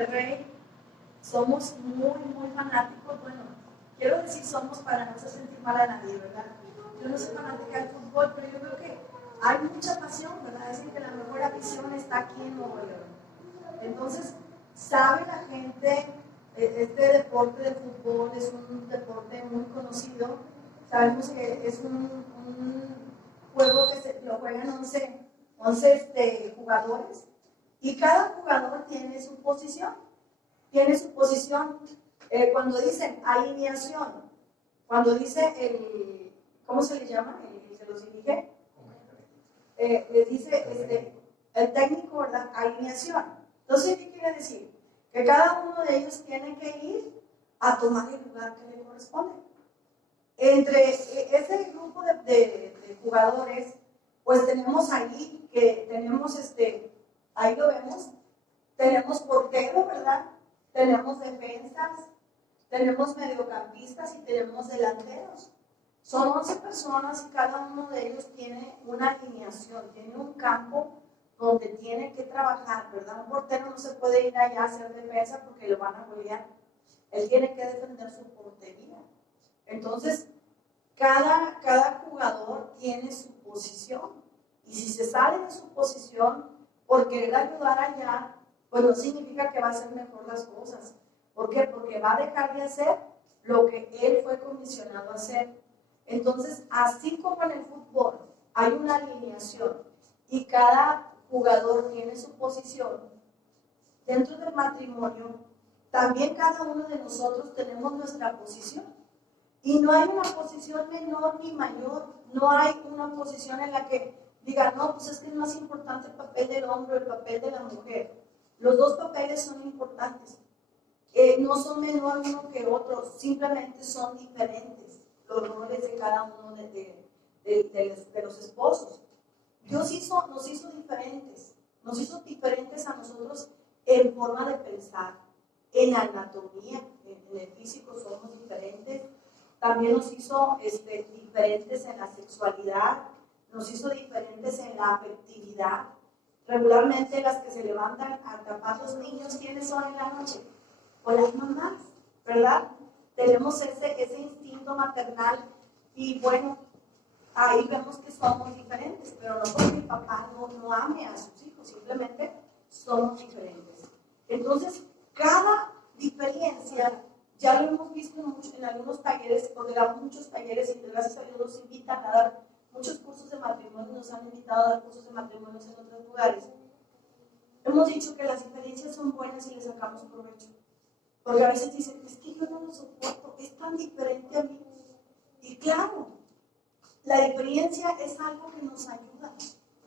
Monterrey somos muy fanáticos. Bueno, quiero decir somos para no hacer sentir mal a nadie, ¿verdad? Yo no soy fanática del fútbol, pero yo creo que hay mucha pasión, ¿verdad? Dicen que la mejor afición está aquí en Nuevo León. Entonces, sabe la gente, este deporte de fútbol es un deporte muy conocido. Sabemos que es un juego que lo juegan 11 jugadores, y cada jugador tiene su posición. Cuando dicen alineación, cuando dice ¿cómo se le llama? El que los dirige, les dice el técnico, ¿verdad? Alineación. Entonces, ¿qué quiere decir? Que cada uno de ellos tiene que ir a tomar el lugar que le corresponde. Entre ese grupo de jugadores, pues tenemos ahí, ahí lo vemos, tenemos portero, ¿verdad? Tenemos defensas, tenemos mediocampistas y tenemos delanteros. Son 11 personas y cada uno de ellos tiene una alineación, tiene un campo donde tiene que trabajar, ¿verdad? Un portero no se puede ir allá a hacer defensa porque lo van a golear. Él tiene que defender su portería. Entonces, cada jugador tiene su posición. Y si se sale de su posición por querer ayudar allá, pues no significa que va a hacer mejor las cosas. ¿Por qué? Porque va a dejar de hacer lo que él fue comisionado a hacer. Entonces, así como en el fútbol hay una alineación y cada jugador tiene su posición, dentro del matrimonio también cada uno de nosotros tenemos nuestra posición. Y no hay una posición menor ni mayor, no hay una posición en la que digan, no, pues es que es más importante el papel del hombre o el papel de la mujer. Los dos papeles son importantes. No son menor uno que otro, simplemente son diferentes los roles de cada uno de los esposos. Dios nos hizo diferentes a nosotros en forma de pensar, en anatomía, en el físico somos diferentes. También nos hizo diferentes en la sexualidad, nos hizo diferentes en la afectividad. Regularmente las que se levantan a tapar los niños, ¿quiénes son en la noche? O las mamás, ¿verdad? Tenemos ese instinto maternal y bueno, ahí vemos que somos diferentes, pero no porque el papá no ame a sus hijos, simplemente somos diferentes. Entonces, cada diferencia, ya lo hemos visto en algunos talleres, porque damos muchos talleres y gracias a Dios nos invitan a dar muchos cursos de matrimonio, nos han invitado a dar cursos de matrimonios en otros lugares. Hemos dicho que las diferencias son buenas y les sacamos provecho. Porque a veces dicen, es que yo no lo soporto, es tan diferente a mí. Y claro, la diferencia es algo que nos ayuda,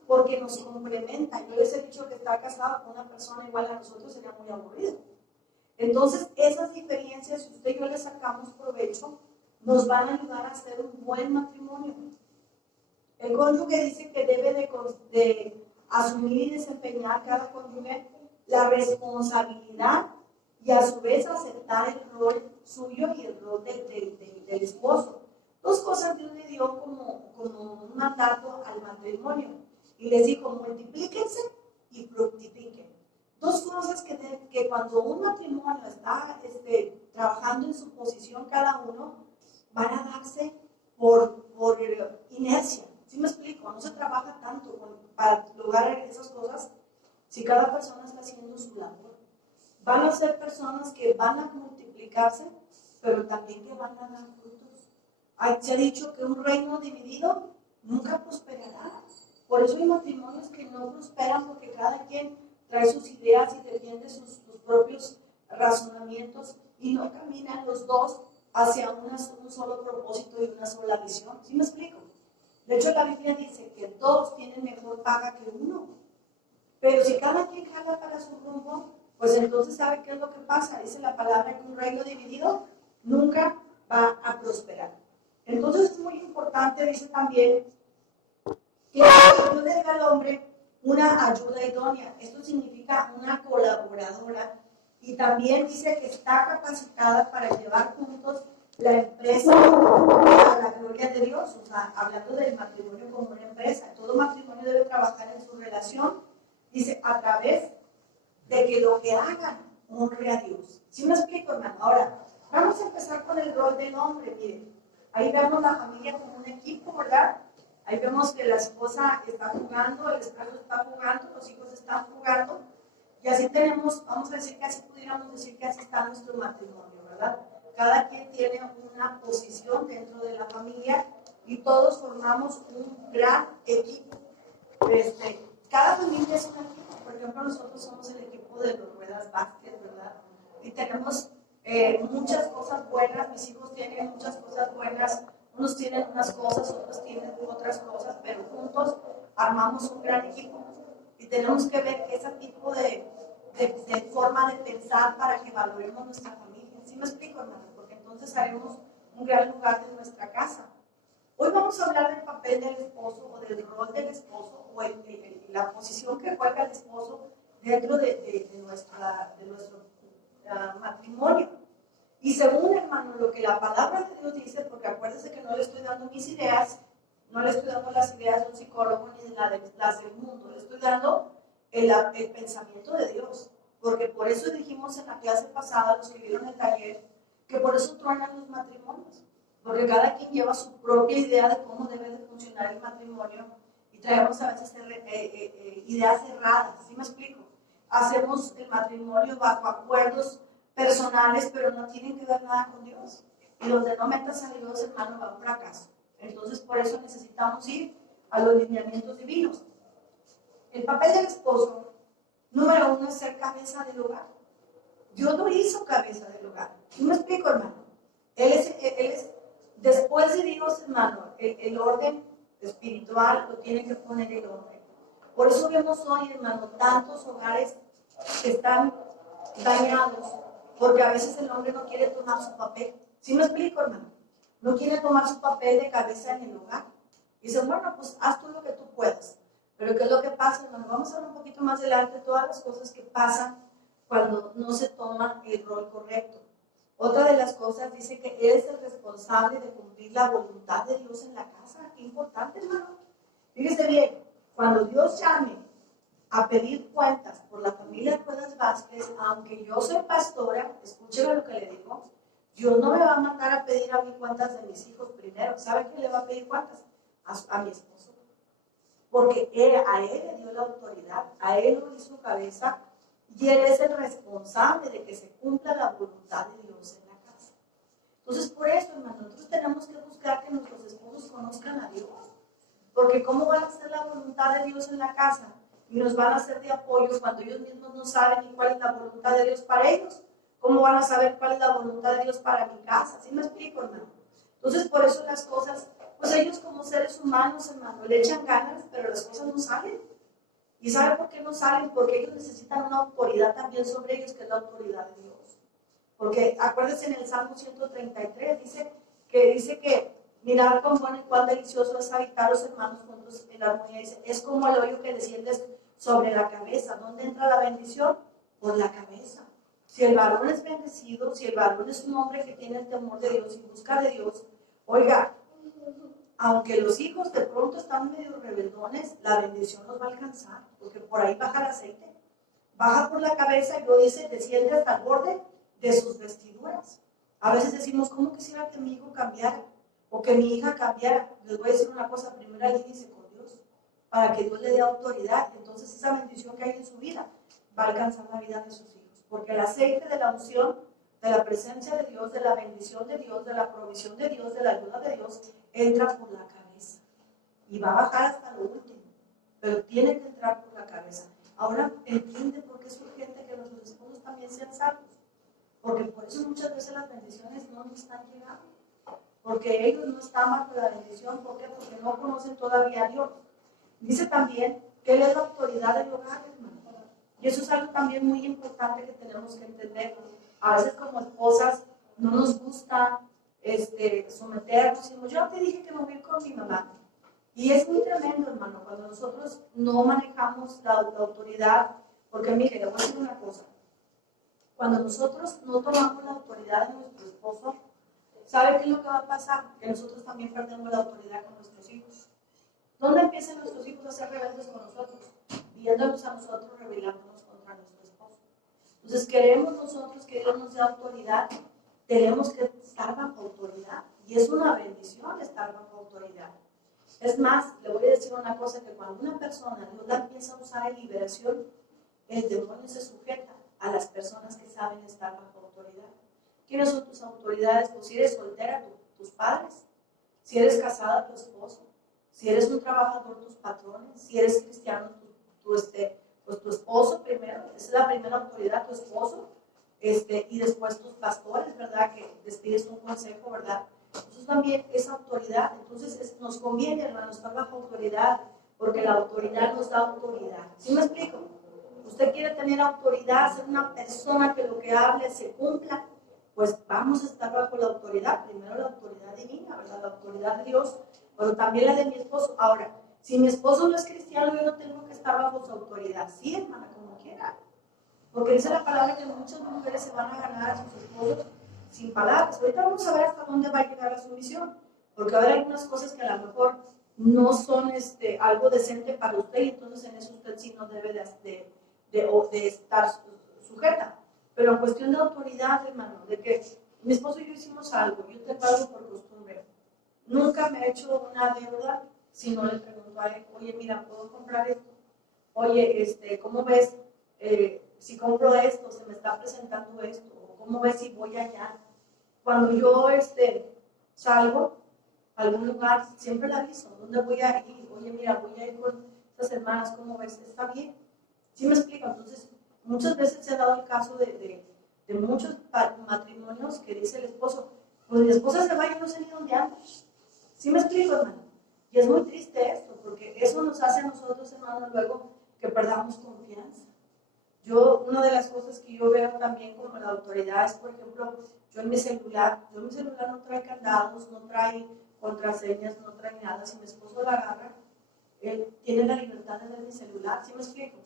porque nos complementa. Yo les he dicho que estar casado con una persona igual a nosotros sería muy aburrido. Entonces, esas diferencias, si usted y yo le sacamos provecho, nos van a ayudar a hacer un buen matrimonio. El cónyuge dice que debe de asumir y desempeñar cada cónyuge la responsabilidad y a su vez aceptar el rol suyo y el rol del esposo. Dos cosas Dios le dio como un mandato al matrimonio y les dijo, multiplíquense y fructifiquen. Dos cosas que cuando un matrimonio está trabajando en su posición cada uno, van a darse por inercia. ¿Sí me explico? No se trabaja tanto para lograr esas cosas si cada persona está haciendo su labor. Van a ser personas que van a multiplicarse, pero también que van a dar frutos. Se ha dicho que un reino dividido nunca prosperará. Por eso hay matrimonios que no prosperan porque cada quien trae sus ideas y defiende sus propios razonamientos y no caminan los dos hacia un solo propósito y una sola visión. ¿Sí me explico? De hecho, la Biblia dice que dos tienen mejor paga que uno. Pero si cada quien jala para su rumbo, pues entonces, ¿sabe qué es lo que pasa? Dice la palabra que un reino dividido nunca va a prosperar. Entonces es muy importante, dice también, que Dios le dé al hombre una ayuda idónea. Esto significa una colaboradora. Y también dice que está capacitada para llevar juntos la empresa a la gloria de Dios. O sea, hablando del matrimonio como una empresa. Todo matrimonio debe trabajar en su relación, dice, a través de que lo que hagan honre a Dios. ¿Sí me explico, hermano? Ahora, vamos a empezar con el rol del hombre. Miren, ahí vemos la familia como un equipo, ¿verdad? Ahí vemos que la esposa está jugando, el esposo está jugando, los hijos están jugando. Y así tenemos, vamos a decir que así pudiéramos decir que así está nuestro matrimonio, ¿verdad? Cada quien tiene una posición dentro de la familia y todos formamos un gran equipo. Cada familia es un equipo. Por ejemplo, nosotros somos el equipo de los Ruedas Vázquez, ¿verdad? Y tenemos muchas cosas buenas. Mis hijos tienen muchas cosas buenas. Unos tienen unas cosas, otros tienen otras cosas, pero juntos armamos un gran equipo. Y tenemos que ver ese tipo de forma de pensar para que valoremos nuestra familia. ¿Sí me explico, hermano? Porque entonces haremos un gran lugar de nuestra casa. Hoy vamos a hablar del papel del esposo o del rol del esposo o la posición que juega el esposo dentro de nuestro matrimonio. Y según, hermano, lo que la palabra de Dios dice, porque acuérdense que no le estoy dando mis ideas, no le estoy dando las ideas de un psicólogo ni de las del mundo, le estoy dando el pensamiento de Dios. Porque por eso dijimos en la clase pasada, los que vieron el taller, que por eso truenan los matrimonios. Porque cada quien lleva su propia idea de cómo debe de funcionar el matrimonio y traemos a veces ideas erradas, ¿sí me explico? Hacemos el matrimonio bajo acuerdos personales, pero no tienen que ver nada con Dios. Y donde no metas a Dios, hermano, va a un fracaso. Entonces, por eso necesitamos ir a los lineamientos divinos. El papel del esposo, número 1, es ser cabeza del hogar. Dios lo hizo cabeza del hogar. ¿Sí me explico, hermano? Él es después de Dios, hermano, el orden espiritual lo tiene que poner el hombre. Por eso vemos hoy, hermano, tantos hogares que están dañados, porque a veces el hombre no quiere tomar su papel. ¿Sí me explico, hermano? No quiere tomar su papel de cabeza en el hogar. Dice, bueno, pues haz tú lo que tú puedas. Pero ¿qué es lo que pasa, hermano? Vamos a ver un poquito más adelante todas las cosas que pasan cuando no se toma el rol correcto. Otra de las cosas dice que él es el responsable de cumplir la voluntad de Dios en la casa. Qué importante, hermano. Fíjese bien, cuando Dios llame a pedir cuentas por la familia Ruedas Vázquez, aunque yo soy pastora, escúcheme lo que le digo, Dios no me va a mandar a pedir a mí cuentas de mis hijos primero. ¿Sabe quién le va a pedir cuentas? A mi esposo. Porque a él le dio la autoridad, a él lo hizo cabeza, y él es el responsable de que se cumpla la voluntad de Dios en la casa. Entonces, por eso, hermano, nosotros tenemos que buscar que nuestros esposos conozcan a Dios. Porque ¿cómo van a hacer la voluntad de Dios en la casa? Y nos van a hacer de apoyo cuando ellos mismos no saben ni cuál es la voluntad de Dios para ellos. ¿Cómo van a saber cuál es la voluntad de Dios para mi casa? ¿Sí me explico, hermano? Entonces, por eso las cosas, pues ellos como seres humanos, hermano, le echan ganas, pero las cosas no salen. ¿Y saben por qué no salen? Porque ellos necesitan una autoridad también sobre ellos, que es la autoridad de Dios. Porque acuérdense en el Salmo 133, dice que mirar con bueno y cuán delicioso es habitar los hermanos juntos en la armonía. Dice, es como el hoyo que desciende sobre la cabeza. ¿Dónde entra la bendición? Por la cabeza. Si el varón es bendecido, si el varón es un hombre que tiene el temor de Dios y busca de Dios, oiga, aunque los hijos de pronto están medio rebeldones, la bendición los va a alcanzar, porque por ahí baja el aceite. Baja por la cabeza y lo dice, desciende hasta el borde de sus vestiduras. A veces decimos, ¿cómo quisiera que mi hijo cambiara? O que mi hija cambiara. Les voy a decir una cosa, primero alíñese con Dios, para que Dios le dé autoridad. Entonces esa bendición que hay en su vida va a alcanzar la vida de sus hijos. Porque el aceite de la unción, de la presencia de Dios, de la bendición de Dios, de la provisión de Dios, de la ayuda de Dios, entra por la cabeza. Y va a bajar hasta lo último. Pero tiene que entrar por la cabeza. Ahora entiende por qué es urgente que nuestros esposos también sean salvos. Porque por eso muchas veces las bendiciones no nos están llegando. Porque ellos no están bajo la bendición. ¿Por qué? Porque no conocen todavía a Dios. Dice también que Él es la autoridad del hogar, hermano. Y eso es algo también muy importante que tenemos que entender. A veces como esposas no nos gusta someternos. Decimos, yo te dije que me voy a ir con mi mamá. Y es muy tremendo, hermano, cuando nosotros no manejamos la autoridad. Porque mire, le voy a decir una cosa. Cuando nosotros no tomamos la autoridad de nuestro esposo, ¿sabe qué es lo que va a pasar? Que nosotros también perdemos la autoridad con nuestros hijos. ¿Dónde empiezan nuestros hijos a ser rebeldes con nosotros? Viéndonos a nosotros rebelándonos contra nuestro esposo. Entonces queremos nosotros que Dios nos dé autoridad, tenemos que estar bajo autoridad. Y es una bendición estar bajo autoridad. Es más, le voy a decir una cosa, que cuando una persona Dios la empieza a usar en liberación, el demonio se sujeta a las personas que saben estar bajo autoridad. ¿Quiénes son tus autoridades? Pues si eres soltera, tus padres. Si eres casada, tu esposo. Si eres un trabajador, tus patrones. Si eres cristiano, pues tu esposo primero. Esa es la primera autoridad, tu esposo. Y después tus pastores, ¿verdad? Que les pides un consejo, ¿verdad? Entonces también es autoridad. Entonces nos conviene, hermano, estar bajo autoridad, porque la autoridad nos da autoridad. ¿Sí me explico? Usted quiere tener autoridad, ser una persona que lo que hable se cumpla, pues vamos a estar bajo la autoridad. Primero la autoridad divina, ¿verdad? La autoridad de Dios, pero también la de mi esposo. Ahora, si mi esposo no es cristiano, yo no tengo que estar bajo su autoridad. Sí, hermana, como quiera. Porque dice la palabra que muchas mujeres se van a ganar a sus esposos sin palabras. Ahorita vamos a ver hasta dónde va a llegar la sumisión, porque habrá algunas cosas que a lo mejor no son algo decente para usted, y entonces en eso usted sí no debe de estar sujeta. Pero en cuestión de autoridad, hermano, de que mi esposo y yo hicimos algo, yo tengo algo por costumbre, nunca me he hecho una deuda si no le pregunto a él, oye, mira, ¿puedo comprar esto? Oye, ¿cómo ves? Si compro esto, se me está presentando esto, o cómo ves si voy allá. Cuando yo salgo a algún lugar, siempre le aviso, ¿dónde voy a ir? Oye, mira, voy a ir con estas hermanas, ¿cómo ves? ¿Está bien? ¿Sí me explico? Entonces, muchas veces se ha dado el caso de muchos matrimonios que dice el esposo, pues mi esposa se va y yo no sé ni dónde ando. ¿Sí me explico, hermano? Y es muy triste esto, porque eso nos hace a nosotros, hermano, luego que perdamos confianza. Una de las cosas que yo veo también como la autoridad es, por ejemplo, yo en mi celular no trae candados, no trae contraseñas, no trae nada. Si mi esposo la agarra, él tiene la libertad de ver mi celular. ¿Sí me explico?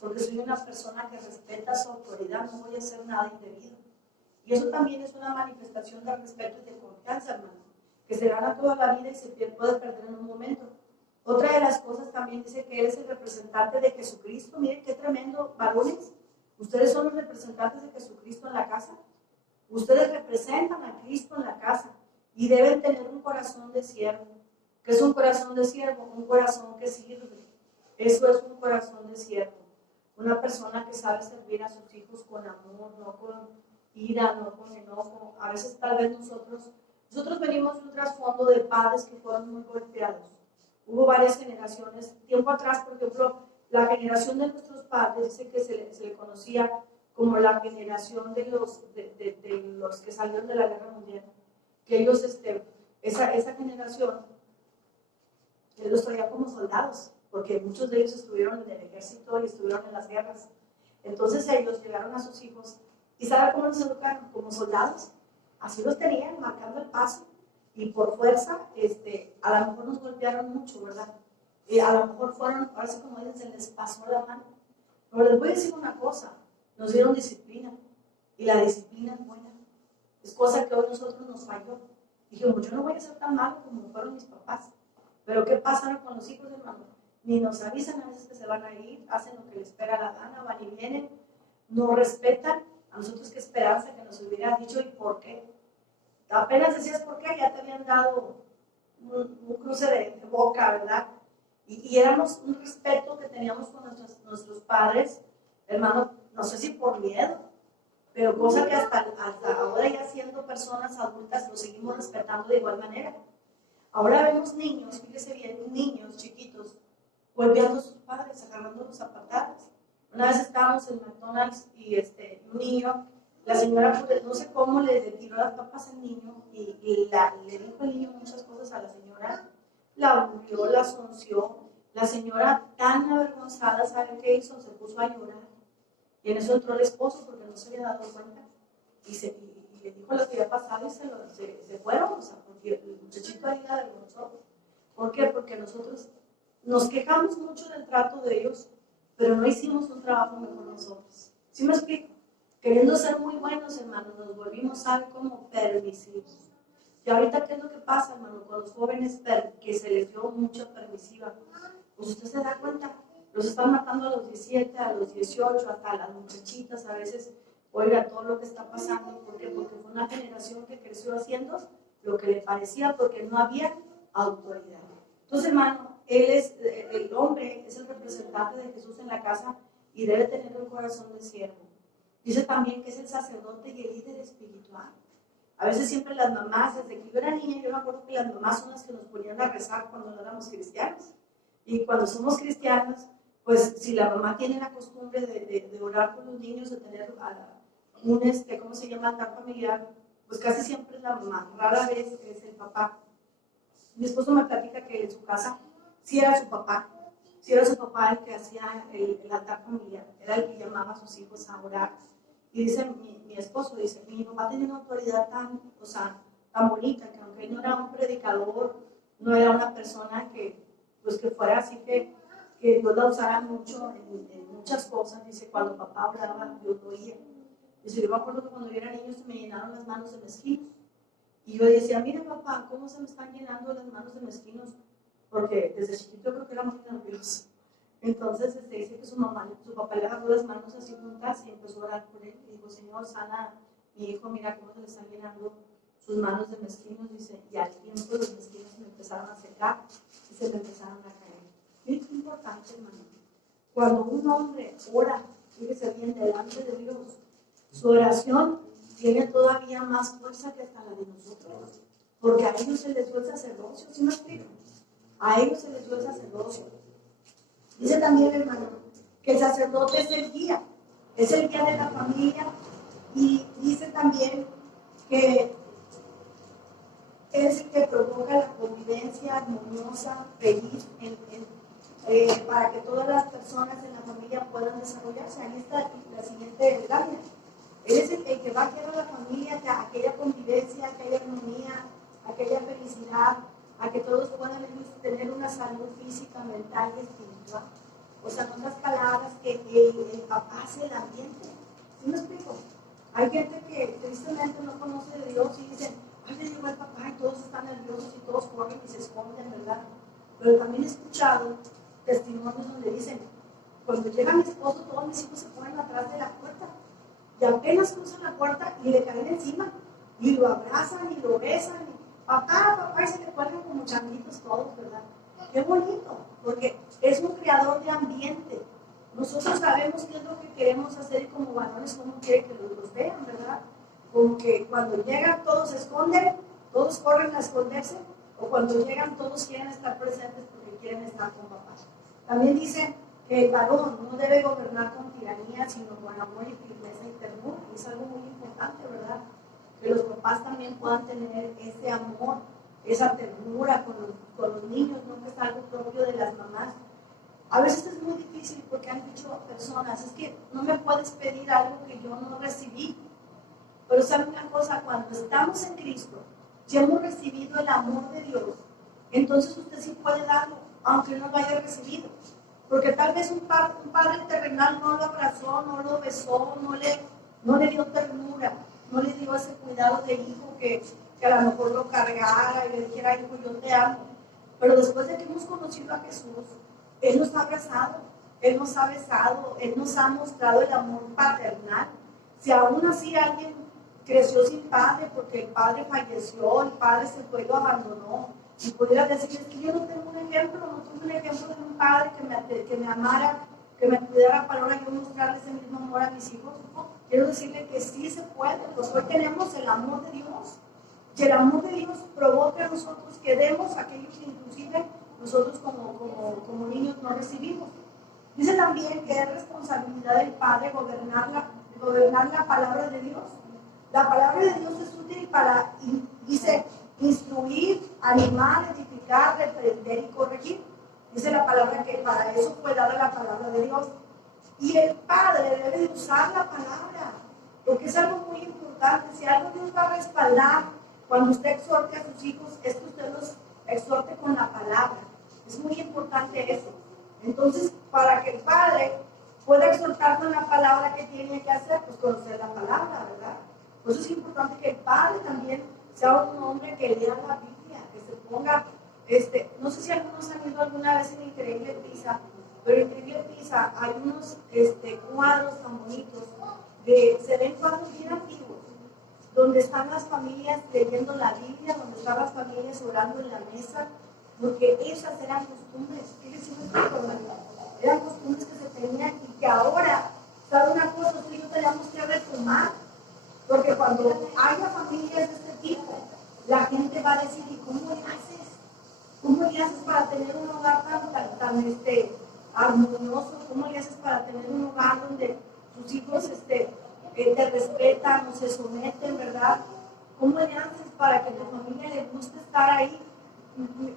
Porque soy una persona que respeta su autoridad, no voy a hacer nada indebido. Y eso también es una manifestación de respeto y de confianza, hermano, que se gana toda la vida y se puede perder en un momento. Otra de las cosas también dice que él es el representante de Jesucristo. Miren qué tremendo, varones. Ustedes son los representantes de Jesucristo en la casa. Ustedes representan a Cristo en la casa y deben tener un corazón de siervo. ¿Qué es un corazón de siervo? Un corazón que sirve. Eso es un corazón de siervo. Una persona que sabe servir a sus hijos con amor, no con ira, no con enojo. A veces tal vez nosotros venimos de un trasfondo de padres que fueron muy golpeados. Hubo varias generaciones. Tiempo atrás, por ejemplo, la generación de nuestros padres dice que se le conocía como la generación de los que salieron de la guerra mundial. Que ellos, esa generación, los traía como soldados, porque muchos de ellos estuvieron en el ejército y estuvieron en las guerras. Entonces ellos llegaron a sus hijos y ¿saben cómo los educaron? Como soldados. Así los tenían, marcando el paso. Y por fuerza, a lo mejor nos golpearon mucho, ¿verdad? A lo mejor fueron, ahora sí como dicen, se les pasó la mano. Pero les voy a decir una cosa, nos dieron disciplina, y la disciplina es buena. Es cosa que hoy nosotros nos falló. Dijimos, yo no voy a ser tan malo como fueron mis papás. Pero ¿qué pasa con los hijos, hermano? Ni nos avisan a veces que se van a ir, hacen lo que les pega la gana, van y vienen, no respetan. A nosotros qué esperanza que nos hubiera dicho y por qué. Apenas decías por qué, ya te habían dado un cruce de boca, ¿verdad? Y éramos un respeto que teníamos con nuestros padres, hermano, no sé si por miedo, pero cosa que hasta ahora ya siendo personas adultas lo seguimos respetando de igual manera. Ahora vemos niños, fíjese bien, niños chiquitos, golpeando a sus padres, agarrándolos a patadas. Una vez estábamos en McDonald's y un niño, la señora, no sé cómo le tiró las papas al niño y le dijo al niño muchas cosas a la señora, la aburrió, la sonció. La señora, tan avergonzada, ¿sabe qué hizo? Se puso a llorar. Y en eso entró el esposo porque no se había dado cuenta. Y le dijo lo que había pasado y se fueron, o sea, porque el muchachito ahí la avergonzó. ¿Por qué? Porque nosotros nos quejamos mucho del trato de ellos, pero no hicimos un trabajo mejor nosotros. ¿Sí me explico? Queriendo ser muy buenos, hermanos, nos volvimos, ¿sabe cómo? Permisivos. Y ahorita, ¿qué es lo que pasa, hermano? Con los jóvenes que se les dio mucha permisiva. Pues usted se da cuenta, los están matando a los 17, a los 18, hasta a las muchachitas a veces oiga todo lo que está pasando. ¿Por qué? Porque fue una generación que creció haciendo lo que le parecía porque no había autoridad. Entonces, hermano, el hombre es el representante de Jesús en la casa y debe tener un corazón de siervo. Dice también que es el sacerdote y el líder espiritual. A veces siempre las mamás, desde que yo era niña, yo me acuerdo que las mamás son las que nos ponían a rezar cuando no éramos cristianos. Y cuando somos cristianos, pues si la mamá tiene la costumbre de orar con los niños, de tener ¿cómo se llama? Altar familiar, pues casi siempre es la mamá, rara vez es el papá. Mi esposo me platica que en su casa sí era su papá el que hacía el altar familiar, era el que llamaba a sus hijos a orar. Y dice mi esposo, dice, mi papá tenía una autoridad tan bonita, que aunque él no era un predicador, no era una persona que fuera así que Dios la usara mucho en muchas cosas. Dice, cuando papá oraba, Dios lo oía. Dice, yo me acuerdo que cuando yo era niño se me llenaron las manos de mezquinos. Y yo decía, mira papá, ¿cómo se me están llenando las manos de mezquinos? Porque desde chiquito creo que era muy nervioso. Entonces dice que su papá le agarró las manos así juntas y empezó a orar por él. Y dijo, Señor, sana mi hijo, mira cómo se le están llenando sus manos de mezquinos. Dice, y al tiempo los mezquinos se me empezaron a secar y se me empezaron a caer. Mira qué importante, hermano. Cuando un hombre ora, fíjese bien, delante de Dios, su oración tiene todavía más fuerza que hasta la de nosotros, porque a ellos se les dio el sacerdocio, ¿sí me explico? A ellos se les dio el sacerdocio. Dice también, hermano, que el sacerdote es el guía de la familia, y dice también que es el que provoca la convivencia armoniosa, feliz, para que todas las personas en la familia puedan desarrollarse. Ahí está la siguiente gráfica. Él es el que va a crear a la familia, aquella convivencia, aquella armonía, aquella felicidad, a que todos puedan tener una salud física, mental y espiritual. O sea, con las palabras que el papá hace el ambiente. ¿Sí me explico? Hay gente que tristemente no conoce de Dios y dicen, ay, ya llegó el papá y todos están nerviosos y todos corren y se esconden, ¿verdad? Pero también he escuchado testimonios donde dicen, cuando llega mi esposo, todos mis hijos se ponen atrás de la puerta. Y apenas cruzan la puerta y le caen encima, y lo abrazan y lo besan, y papá, y se le cuelgan como changuitos todos, ¿verdad? Qué bonito, porque es un creador de ambiente. Nosotros sabemos qué es lo que queremos hacer y como varones, cómo quiere que los vean, ¿verdad? Como que cuando llegan todos se esconden, todos corren a esconderse, o cuando llegan todos quieren estar presentes porque quieren estar con papá. También dice que el varón no debe gobernar con tiranía, sino con amor y firmeza y ternura. Y es algo muy importante, ¿verdad? Que los papás también puedan tener ese amor, esa ternura con los niños, no que es algo propio de las mamás. A veces es muy difícil porque han dicho personas, es que no me puedes pedir algo que yo no recibí. Pero saben una cosa, cuando estamos en Cristo, si hemos recibido el amor de Dios, entonces usted sí puede darlo, aunque no lo haya recibido. Porque tal vez un padre terrenal no lo abrazó, no lo besó, no le dio ternura, no le dio ese cuidado de hijo que a lo mejor lo cargara y le dijera, hijo, yo te amo. Pero después de que hemos conocido a Jesús, Él nos ha abrazado, Él nos ha besado, Él nos ha mostrado el amor paternal. Si aún así alguien creció sin padre porque el padre falleció, el padre se fue y lo abandonó, y pudiera decir, es que yo no tengo un ejemplo, no tuve un ejemplo de un padre que me amara, que me cuidara para ahora yo mostrarle ese mismo amor a mis hijos. Quiero decirle que sí se puede, porque hoy tenemos el amor de Dios, y el amor de Dios provoca a nosotros que demos aquello que inclusive nosotros como niños no recibimos. Dice también que es responsabilidad del padre gobernar la palabra de Dios. La palabra de Dios es útil para, dice, instruir, animar, edificar, reprender y corregir. Dice la palabra que para eso fue dada la palabra de Dios. Y el padre debe de usar la palabra, porque es algo muy importante. Si algo Dios va a respaldar cuando usted exhorte a sus hijos, es que usted los exhorte con la palabra. Es muy importante eso. Entonces, para que el padre pueda exhortar con la palabra, ¿qué tiene que hacer? Pues conocer la palabra, ¿verdad? Por eso es importante que el padre también sea un hombre que lea la Biblia, que se ponga, no sé si algunos han ido alguna vez en Increíble Pisa, pero en Increíble Pisa hay unos cuadros tan bonitos se ven cuadros bien antiguos, donde están las familias leyendo la Biblia, donde están las familias orando en la mesa, porque esas eran costumbres, fíjense, eran costumbres que se tenían y que ahora, ¿sabe una cosa? Tú y yo tenemos que retomar, porque cuando haya familias de este tipo, la gente va a decir, ¿y cómo le haces? ¿Cómo le haces para tener un hogar tan armonioso? ¿Cómo le haces para tener un hogar donde tus hijos te respetan o se someten, verdad? ¿Cómo le haces para que a tu familia le guste estar ahí?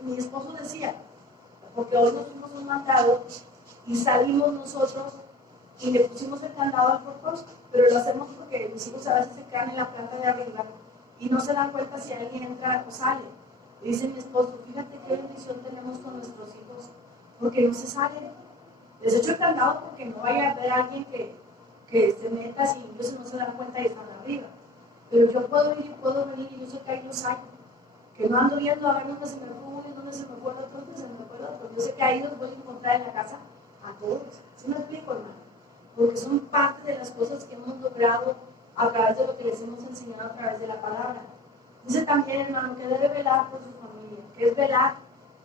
Mi esposo decía, porque hoy nos fuimos un mandado y salimos nosotros y le pusimos el candado al portón, pero lo hacemos porque mis hijos a veces se quedan en la planta de arriba y no se dan cuenta si alguien entra o sale. Y dice mi esposo, fíjate qué bendición tenemos con nuestros hijos, porque no se salen. Les echo el candado porque no vaya a haber alguien que se meta si ellos no se dan cuenta y están arriba. Pero yo puedo ir y puedo venir y yo sé que ahí los hay. Que no ando viendo a ver dónde se me fue uno y dónde se me fue el otro, dónde se me fue el otro. Yo sé que ahí los voy a encontrar en la casa a todos. ¿Sí me explico, hermano? Porque son parte de las cosas que hemos logrado a través de lo que les hemos enseñado a través de la palabra. Dice también, hermano, que debe velar por su familia. ¿Qué es velar?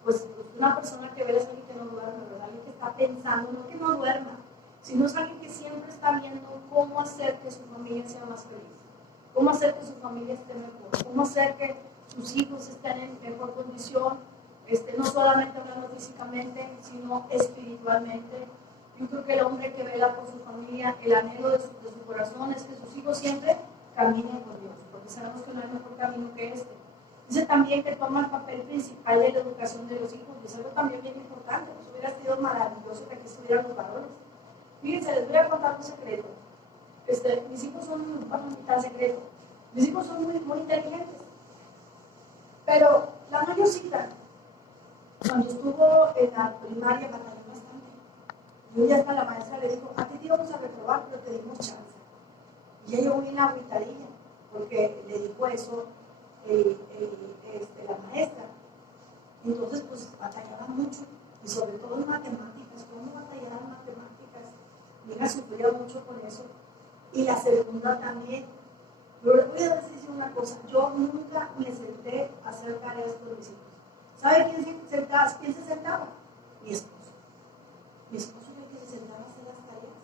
Pues una persona que vela es alguien que no duerme, ¿verdad? Alguien que está pensando, no que no duerma, sino es alguien que siempre está viendo cómo hacer que su familia sea más feliz, cómo hacer que su familia esté mejor, cómo hacer que sus hijos estén en mejor condición, no solamente hablando físicamente, sino espiritualmente. Yo creo que el hombre que vela por su familia, el anhelo de su corazón es que sus hijos siempre caminen con Dios, porque sabemos que no hay mejor camino que este. Dice también que toma el papel principal de la educación de los hijos, y es algo también bien importante. Pues hubiera sido maravilloso que aquí estuvieran los varones. Fíjense, les voy a contar un secreto. Mis hijos son, bueno, ni tan secreto, mis hijos son muy, muy inteligentes, pero la mayorcita, cuando estuvo en la primaria, batalló bastante. Y un día hasta la maestra le dijo, a ti te íbamos a reprobar, pero te dimos chance. Y ella hubo una agüitadilla, porque le dijo eso la maestra. Entonces, pues batallaba mucho, y sobre todo en matemáticas. ¿Cómo batallaba en matemáticas? Mi hija sufría mucho con eso. Y la segunda también. Pero les voy a decir una cosa, yo nunca me senté a hacer tareas con mis hijos. ¿Sabe quién se sentaba? Mi esposo. Mi esposo era el que se sentaba a hacer las tareas.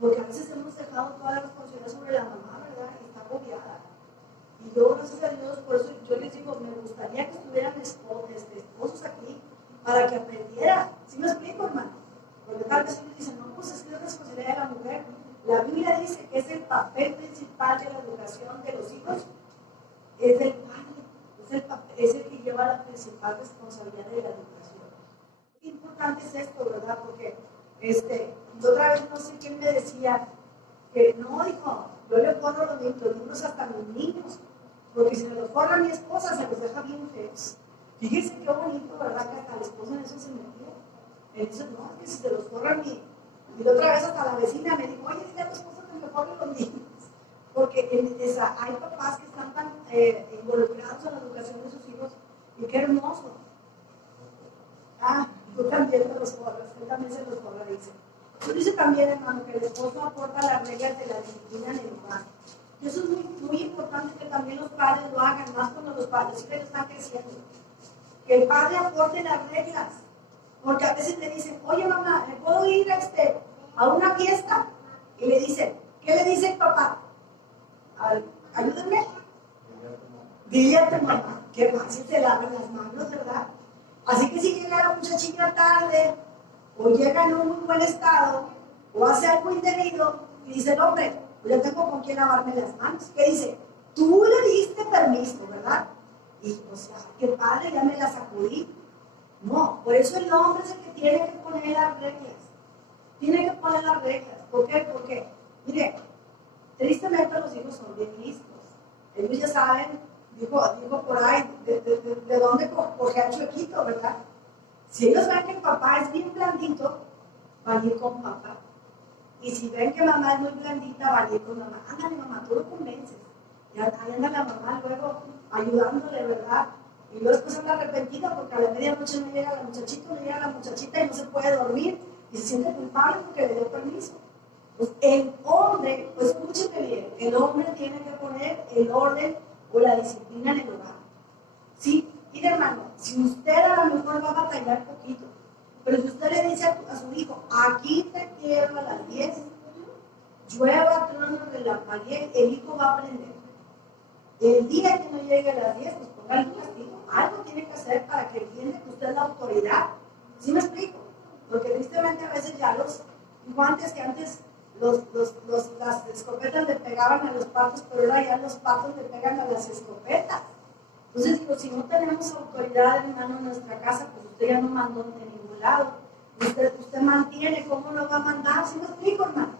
Porque a veces hemos dejado toda la responsabilidad sobre la mamá, ¿verdad? Y está agobiada. Y yo, gracias a Dios, por eso yo les digo, me gustaría que estuvieran esposos aquí para que aprendieran. ¿Sí me explico, hermano? Porque tal vez ellos dicen, no, pues es que es responsabilidad de la mujer. La Biblia dice que es el papel principal de la educación de los hijos, es del padre, es el que lleva la principal responsabilidad de la educación. Qué importante es esto, ¿verdad? Porque otra vez no sé quién me decía que no, dijo, yo le pongo los libros hasta a mis niños, porque si me los forra mi esposa se los deja bien feos. Fíjense qué bonito, ¿verdad? Que hasta la esposa en eso se metió. Entonces, no, es que si se los forra mi... Y la otra vez hasta la vecina me dijo, oye, dile a tu esposa que me forre los niños. Porque hay papás que están tan involucrados en la educación de sus hijos, y qué hermoso. Ah, tú también te los forras, él también se los forra, dice. Dice también, hermano, que el esposo aporta las reglas de la disciplina en el hogar. Y eso es muy, muy importante que también los padres lo hagan, más cuando los padres sí que están creciendo. Que el padre aporte las reglas. Porque a veces le dicen, oye mamá, ¿me puedo ir a una fiesta? Y le dicen, ¿qué le dice el papá? Ayúdenme. Dile a tu mamá que fácil se laven las manos, ¿verdad? Así que si llega la muchachita tarde, o llega en un muy buen estado, o hace algo indebido, y dice, no, hombre, yo tengo con quién lavarme las manos. ¿Qué dice? Tú le diste permiso, ¿verdad? Y, o sea, qué padre, ya me la sacudí. No, por eso el hombre es el que tiene que poner las reglas. Tiene que poner las reglas. ¿Por qué? Porque, mire, tristemente los hijos son bien listos. Ellos ya saben, dijo por ahí, de dónde coger chuequito, ¿verdad? Si ellos ven que el papá es bien blandito, van a ir con papá. Y si ven que mamá es muy blandita, van a ir con mamá. Ándale, mamá, tú lo convences. Y ahí anda la mamá luego ayudándole, ¿verdad? Y luego después anda arrepentida porque a la medianoche no llega la muchachita y no se puede dormir y se siente culpable porque le dio permiso. Pues el hombre, pues escúcheme bien, el hombre tiene que poner el orden o la disciplina en el hogar. ¿Sí? Mire, hermano, si usted a lo mejor va a batallar poquito, pero si usted le dice a su hijo, aquí te quiero a las 10, llueva, trueno, relampaguee, el hijo va a aprender. El día que no llegue a las 10, pues póngale un castigo. Algo tiene que hacer para que entienda que usted es la autoridad. ¿Sí me explico? Porque tristemente a veces ya los guantes que antes las escopetas le pegaban a los patos, pero ahora ya los patos le pegan a las escopetas. Entonces digo, si no tenemos autoridad, hermano, en nuestra casa, pues usted ya no mandó de ningún lado. Usted mantiene, ¿cómo lo va a mandar? ¿Sí me explico, hermano?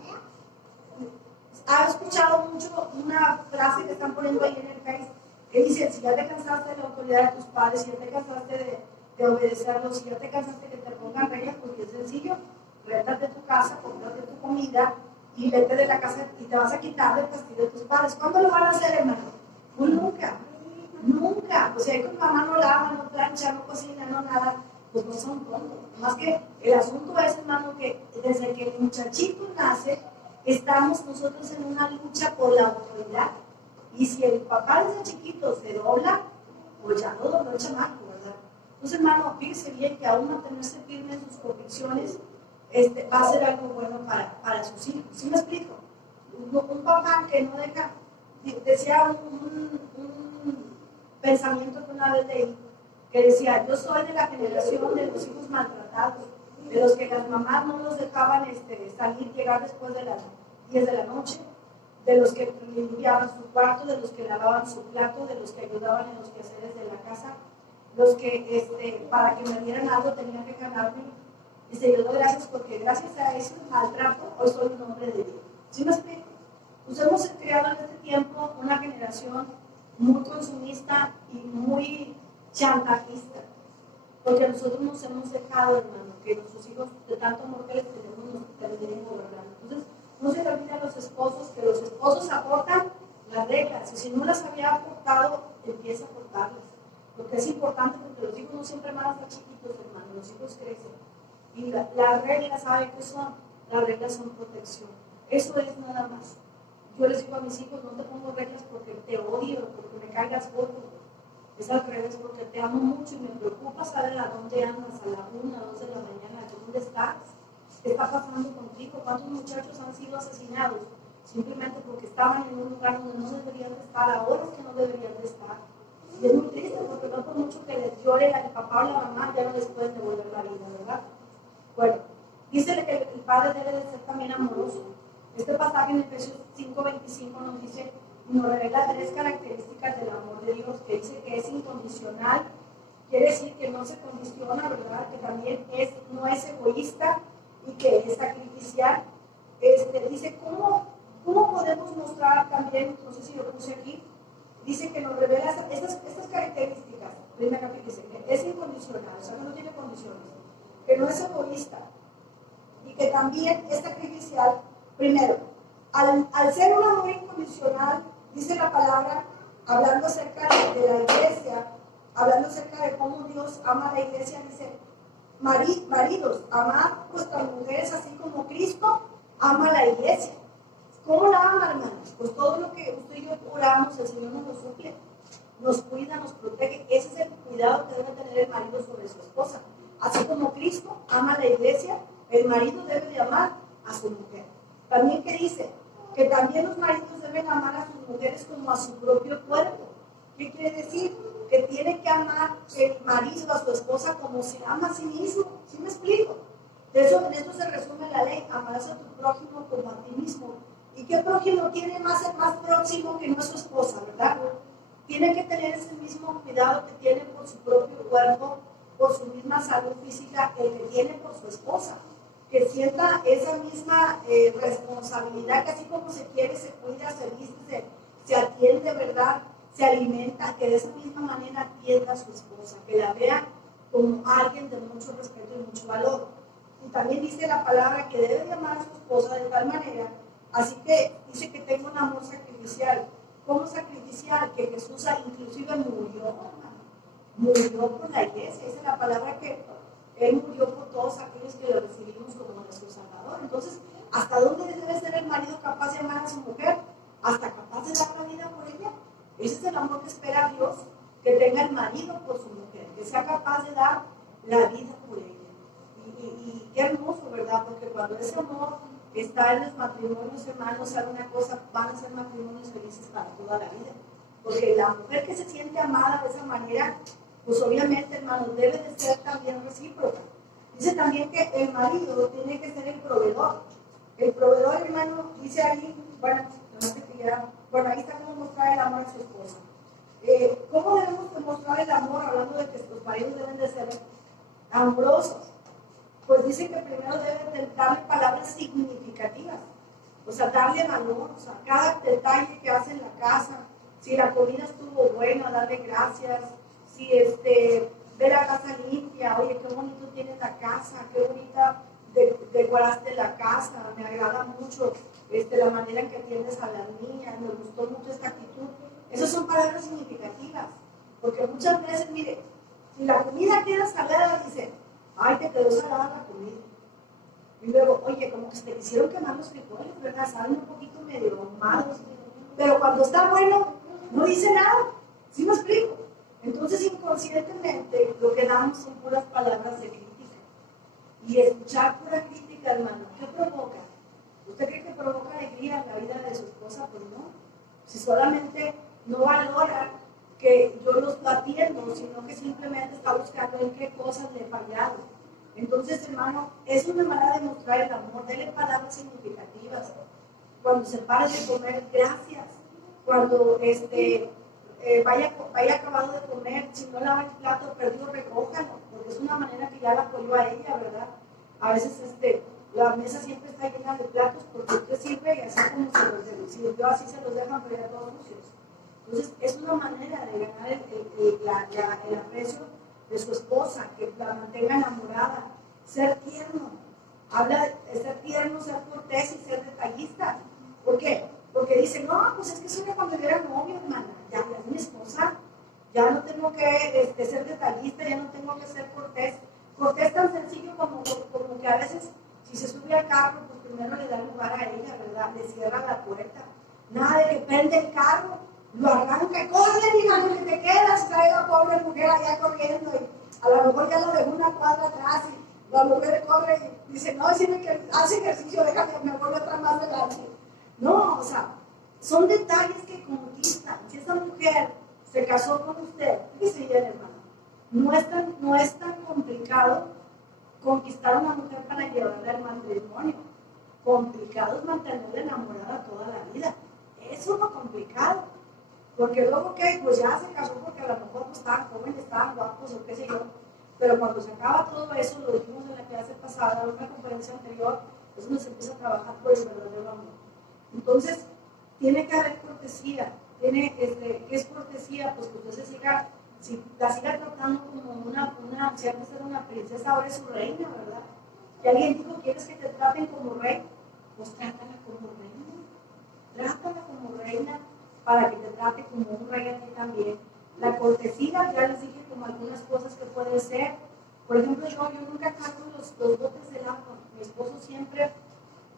Ha escuchado mucho una frase que están poniendo ahí en el Face, que dice, si ya te cansaste de la autoridad de tus padres, si ya te cansaste de obedecerlos, si ya te cansaste que te pongan reglas, pues es sencillo, réntate tu casa, cómprate tu comida y vete de la casa y te vas a quitar del castigo de tus padres. ¿Cuándo lo van a hacer, hermano? Pues nunca, nunca. Pues si hay con mamá no lava, no plancha, no cocina, no nada, pues no son tontos. Más que el asunto es, hermano, que desde que el muchachito nace, estamos nosotros en una lucha por la autoridad. Y si el papá desde chiquito se dobla, pues ya no dobló el chamaco, ¿verdad? Entonces, hermano, fíjese bien que aún mantenerse firme en sus convicciones va a ser algo bueno para sus hijos. ¿Sí me explico? Un papá que no deja, decía un pensamiento que una vez leí, que decía, yo soy de la generación de los hijos maltratados, de los que las mamás no los dejaban salir, llegar después de las 10 de la noche, de los que limpiaban su cuarto, de los que lavaban su plato, de los que ayudaban en los quehaceres de la casa, los que para que me dieran algo tenían que ganarme. Dice, yo doy gracias porque gracias a ese maltrato hoy soy un hombre de Dios. ¿Sí me explico? Pues hemos creado en este tiempo una generación muy consumista y muy chantajista, porque nosotros nos hemos dejado, hermano, que nuestros hijos, de tanto amor que les tenemos, nos terminen gobernando. Entonces, no se le olvida a los esposos que los esposos aportan las reglas, y si no las había aportado, empieza a aportarlas. Porque es importante, porque los hijos no siempre van a estar chiquitos, hermano, los hijos crecen. Y las reglas, ¿saben qué son? Las reglas son protección. Eso es nada más. Yo les digo a mis hijos, no te pongo reglas porque te odio, porque me caigas gordo. Es al revés, porque te amo mucho y me preocupa saber a dónde andas a la 1, a 2 de la mañana, dónde estás, qué está pasando contigo, cuántos muchachos han sido asesinados simplemente porque estaban en un lugar donde no deberían de estar, a horas que no deberían de estar. Y es muy triste porque no por mucho que les llore al papá o la mamá, ya no les pueden devolver la vida, ¿verdad? Bueno, dice que el padre debe de ser también amoroso. Este pasaje en Efesios 5:25 nos dice, nos revela 3 características del amor de Dios, que dice que es incondicional, quiere decir que no se condiciona, ¿verdad? Que también no es egoísta y que es sacrificial. Dice, ¿cómo podemos mostrar también, no sé si lo puse aquí, dice que nos revela estas características. Primero que dice que es incondicional, o sea, que no tiene condiciones, que no es egoísta y que también es sacrificial. Primero, al ser un amor incondicional, dice la palabra, hablando acerca de la iglesia, hablando acerca de cómo Dios ama a la iglesia, dice, maridos, amad vuestras mujeres así como Cristo ama a la iglesia. ¿Cómo la ama, hermanos? Pues todo lo que usted y yo oramos, el Señor nos lo suple, nos cuida, nos protege. Ese es el cuidado que debe tener el marido sobre su esposa. Así como Cristo ama a la iglesia, el marido debe de amar a su mujer. También que dice que también los maridos deben amar a sus mujeres como a su propio cuerpo. ¿Qué quiere decir? Que tiene que amar el marido a su esposa como se ama a sí mismo. ¿Sí me explico? En esto se resume la ley, amarás a tu prójimo como a ti mismo. ¿Y qué prójimo tiene más próximo que no es su esposa, verdad? Tiene que tener ese mismo cuidado que tiene por su propio cuerpo, por su misma salud física, el que tiene por su esposa. Que sienta esa misma responsabilidad, que así como se quiere, se cuida, se viste, se atiende, ¿verdad? Se alimenta, que de esa misma manera atienda a su esposa, que la vea como alguien de mucho respeto y mucho valor. Y también dice la palabra que debe de amar a su esposa de tal manera, así que dice que tenga un amor sacrificial. ¿Cómo sacrificial? Que Jesús inclusive murió, hermano. Murió por la iglesia, dice la palabra que Él murió por todos aquellos que lo recibimos como nuestro Salvador. Entonces, ¿Hasta dónde debe ser el marido capaz de amar a su mujer? Hasta capaz de dar la vida por ella. Ese es el amor que espera Dios, que tenga el marido por su mujer, que sea capaz de dar la vida por ella. Y qué hermoso, ¿verdad? Porque cuando ese amor está en los matrimonios, hermanos, sabe una cosa, van a ser matrimonios felices para toda la vida. Porque la mujer que se siente amada de esa manera, pues obviamente, hermanos, debe de ser también recíproca. Dice también que el marido tiene que ser el proveedor. El proveedor, hermano, dice ahí, bueno, ahí está cómo mostrar el amor a su esposa. ¿Cómo debemos demostrar el amor? Hablando de que los maridos deben de ser amorosos. Pues dice que primero deben darle palabras significativas, o sea, darle valor, o sea, cada detalle que hace en la casa, si la comida estuvo buena, darle gracias, si ve la casa limpia, oye, qué bonito tienes la casa, qué bonita decoraste la casa, me agrada mucho la manera en que atiendes a las niñas, me gustó mucho esta actitud. Esas son palabras significativas, porque muchas veces, mire, si la comida queda salada, dice, ay, te quedó salada la comida. Y luego, oye, como que se te quisieron quemar los frijoles, ¿verdad? Saben un poquito medio ahumados. Pero cuando está bueno, no dice nada. ¿Sí me explico? Entonces, inconscientemente, lo que damos son puras palabras de crítica. Y escuchar pura crítica, hermano, ¿qué provoca? ¿Usted cree que provoca alegría en la vida de su esposa? Pues no. Si solamente no valora que yo los atiendo, sino que simplemente está buscando en qué cosas le fallaron. Entonces, hermano, es una manera de mostrar el amor, dele palabras significativas. Cuando se pare de comer, gracias. Cuando vaya acabado de comer, si no lava el plato perdido, recójalo, porque es una manera que ya la apoyó a ella, ¿verdad? A veces la mesa siempre está llena de platos porque usted sirve y así como se los sirvió, así se los dejan, pero ya todos sucios. Entonces, es una manera de ganar el aprecio de su esposa, que la mantenga enamorada, ser tierno. Habla de ser tierno, ser cortés y ser detallista. ¿Por qué? Porque dice, no, pues es que eso era cuando yo era novio, hermana, ya es mi esposa, ya no tengo que ser detallista, ya no tengo que ser cortés. Cortés tan sencillo como que a veces, si se sube al carro, pues primero le da lugar a ella, ¿verdad? Le cierra la puerta. Nada de que prende el carro, lo arranca, corre, hija, no que te quedas, trae la pobre mujer allá corriendo, y a lo mejor ya lo dejó una cuadra atrás, y la mujer corre y dice, no, si que hace ejercicio, déjame, me voy atrás más adelante. No, o sea, son detalles que conquistan. Si esa mujer se casó con usted, fíjese bien, hermano, no es tan complicado conquistar a una mujer para llevarla al matrimonio. Complicado es mantenerla enamorada toda la vida. Eso es lo complicado. Porque luego, ¿qué? Pues ya se casó porque a lo mejor pues, estaban jóvenes, estaban guapos o qué sé yo. Pero cuando se acaba todo eso, lo dijimos en la clase pasada, en una conferencia anterior, es donde se empieza a trabajar por el verdadero amor. Entonces, tiene que haber cortesía. ¿Qué es cortesía? Pues que usted si la siga tratando como si antes era una princesa, ahora es su reina, ¿verdad? Y alguien dijo, ¿quieres que te traten como rey? Pues trátala como reina. Trátala como reina para que te trate como un rey a ti también. La cortesía, ya les dije como algunas cosas que puede ser. Por ejemplo, yo nunca cargo los botes del agua. Mi esposo siempre,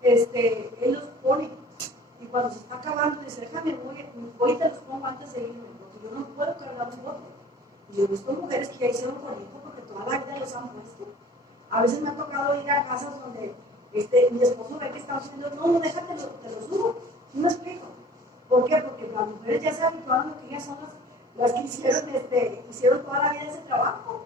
él los pone. Y cuando se está acabando, dice, déjame, voy y te los pongo antes de irme, porque yo no puedo cargar un bote. Y yo he visto mujeres que ya hicieron con esto porque toda la vida los han puesto. A veces me ha tocado ir a casas donde mi esposo ve que está haciendo, no, déjate, te lo subo. ¿Sí me explico? ¿Por qué? Porque las mujeres ya se habituaron a que ellas son las que hicieron toda la vida ese trabajo.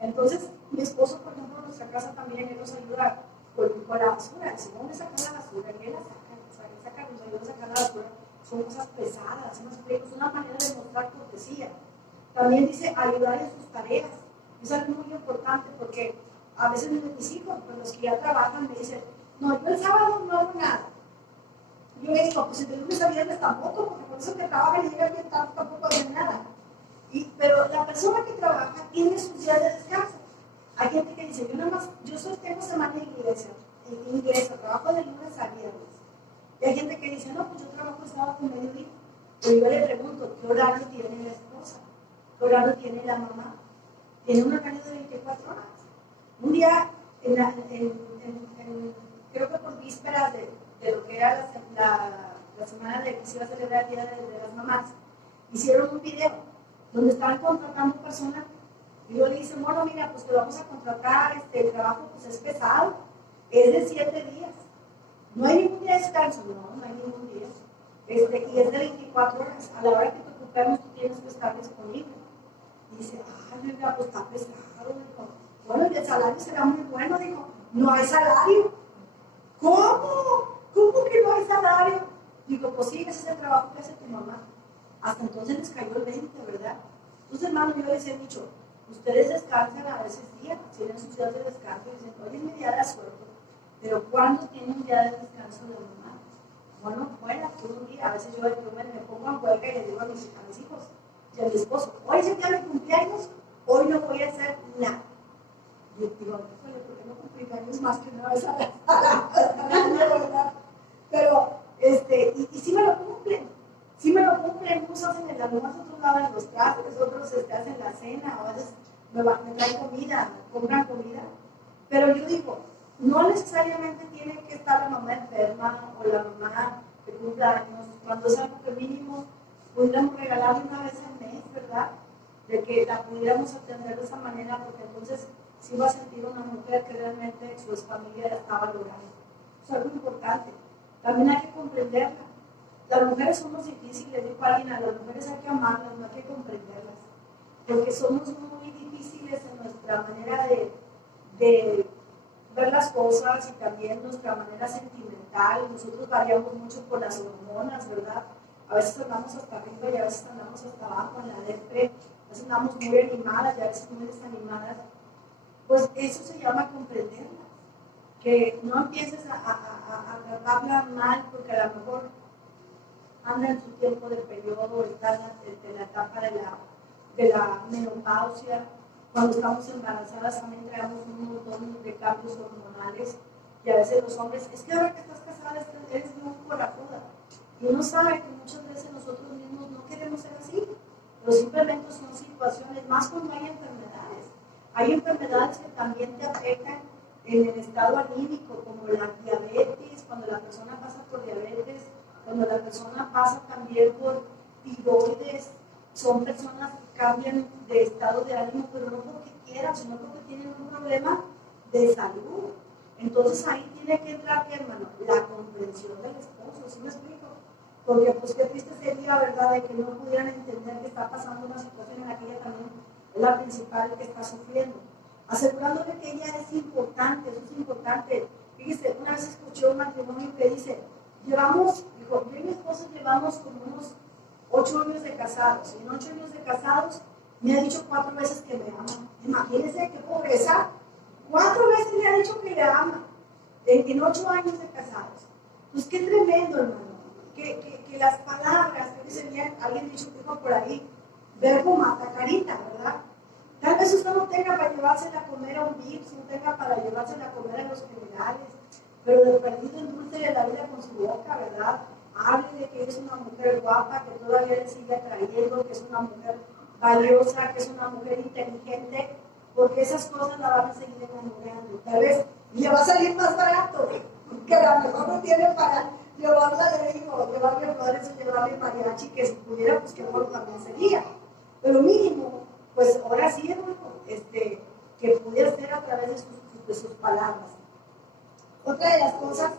Entonces, mi esposo, por ejemplo, en nuestra casa también, él nos ayuda con la basura. Si no, ¿dónde sacar la basura? Y él la saca, nos ayuda a sacar la basura. Son cosas pesadas, ¿sí me explico? Es una manera de mostrar cortesía. También dice ayudar en sus tareas. Es algo muy importante porque a veces mis hijos, pues los que ya trabajan, me dicen, no, yo el sábado no hago nada. Yo le digo, pues de lunes a viernes tampoco, porque por eso que trabaja y llega bien tarde tampoco hace nada. Pero la persona que trabaja tiene sus días de descanso. Hay gente que dice, yo tengo semana de ingreso, trabajo de lunes a viernes. Y hay gente que dice, no, pues yo trabajo el sábado con mediodía. Pero yo le pregunto, ¿qué horario tiene la esposa? ¿Qué horario tiene la mamá? Tiene un horario de 24 horas. Un día creo que por vísperas de lo que era la semana de que se iba a celebrar el Día de las Mamás, hicieron un video donde estaban contratando personas y yo le dije, bueno, mira, pues te vamos a contratar, el trabajo pues es pesado, es de 7 días, no hay ningún día de descanso, no hay ningún día, y es de 24 horas, a la hora que te ocupemos tú tienes que estar disponible. Y dice, mira, pues está pesado, dijo, bueno, y el salario será muy bueno, dijo, no hay salario. ¿Cómo? ¿Cómo que no hay salario? Digo, pues sí, ese es el trabajo que hace tu mamá. Hasta entonces les cayó el 20, ¿verdad? Entonces, hermano, yo les he dicho, ustedes descansan a veces días, tienen sus días de descanso y dicen, hoy es mi día de suerte, pero ¿cuándo tienen un día de descanso de mamá? Bueno, todo un día, a veces yo me pongo en huelga y le digo a mis hijos y a mi esposo, hoy es el día de mi cumpleaños, hoy no voy a hacer nada. Yo digo, ¿por qué no cumplí años más que una vez a la Pero, y sí me lo cumplen. Sí me lo cumplen, unos hacen el almuerzo, otros lavan los trastes, otros hacen la cena, a veces me traen comida, me compran comida. Pero yo digo, no necesariamente tiene que estar la mamá enferma o la mamá que cumpla años, cuando es algo que mínimo pudiéramos regalarle una vez al mes, ¿verdad? De que la pudiéramos atender de esa manera, porque entonces sí va a sentir una mujer que realmente su familia la está valorando. Eso es algo importante. También hay que comprenderla. Las mujeres somos difíciles, dijo alguien, a las mujeres hay que amarlas, no hay que comprenderlas, porque somos muy difíciles en nuestra manera de ver las cosas y también nuestra manera sentimental. Nosotros variamos mucho por las hormonas, ¿verdad? A veces andamos hasta arriba y a veces andamos hasta abajo en la depre, a veces andamos muy animadas y a veces muy desanimadas. Pues eso se llama comprenderlas, que no empieces a tratarla mal porque a lo mejor anda en su tiempo de periodo, está en la etapa de la menopausia. Cuando estamos embarazadas también traemos un montón de cambios hormonales y a veces los hombres, es que ahora que estás casada eres muy corajuda. Y uno sabe que muchas veces nosotros mismos no queremos ser así, pero simplemente son situaciones, más cuando hay enfermedades. Hay enfermedades que también te afectan en el estado anímico, como la diabetes, cuando la persona pasa por diabetes, cuando la persona pasa también por tiroides. Son personas que cambian de estado de ánimo, pero no porque quieran, sino porque tienen un problema de salud. Entonces ahí tiene que entrar, ¿qué, hermano? La comprensión del esposo, ¿sí me explico? Porque pues qué triste sería, ¿verdad?, de que no pudieran entender que está pasando una situación en la que ella también es la principal que está sufriendo. Asegurándole que ella es importante, eso es importante. Fíjese, una vez escuché un matrimonio que dice, dijo, yo y mi esposo llevamos como unos 8 años de casados, y en 8 años de casados me ha dicho 4 veces que me ama. Imagínense qué pobreza, 4 veces me ha dicho que le ama, en 8 años de casados. Pues qué tremendo, hermano, que las palabras, que dice, alguien dicho por ahí, verbo mata carita, ¿verdad? Tal vez usted no tenga para llevársela a comer a un VIPS, no tenga para llevársela a comer a los generales, pero de perdido endulce la vida con su boca, ¿verdad? Háblele que es una mujer guapa, que todavía le sigue atrayendo, que es una mujer valiosa, que es una mujer inteligente, porque esas cosas la van a seguir enamorando. Tal vez le va a salir más barato, que a lo mejor no tiene para llevarla, le digo, llevarle flores o llevarle mariachi, que si pudiera, pues que bueno también sería. Pero mínimo, pues ahora sí, hermano, que pudiera ser a través de sus palabras. Otra de las cosas,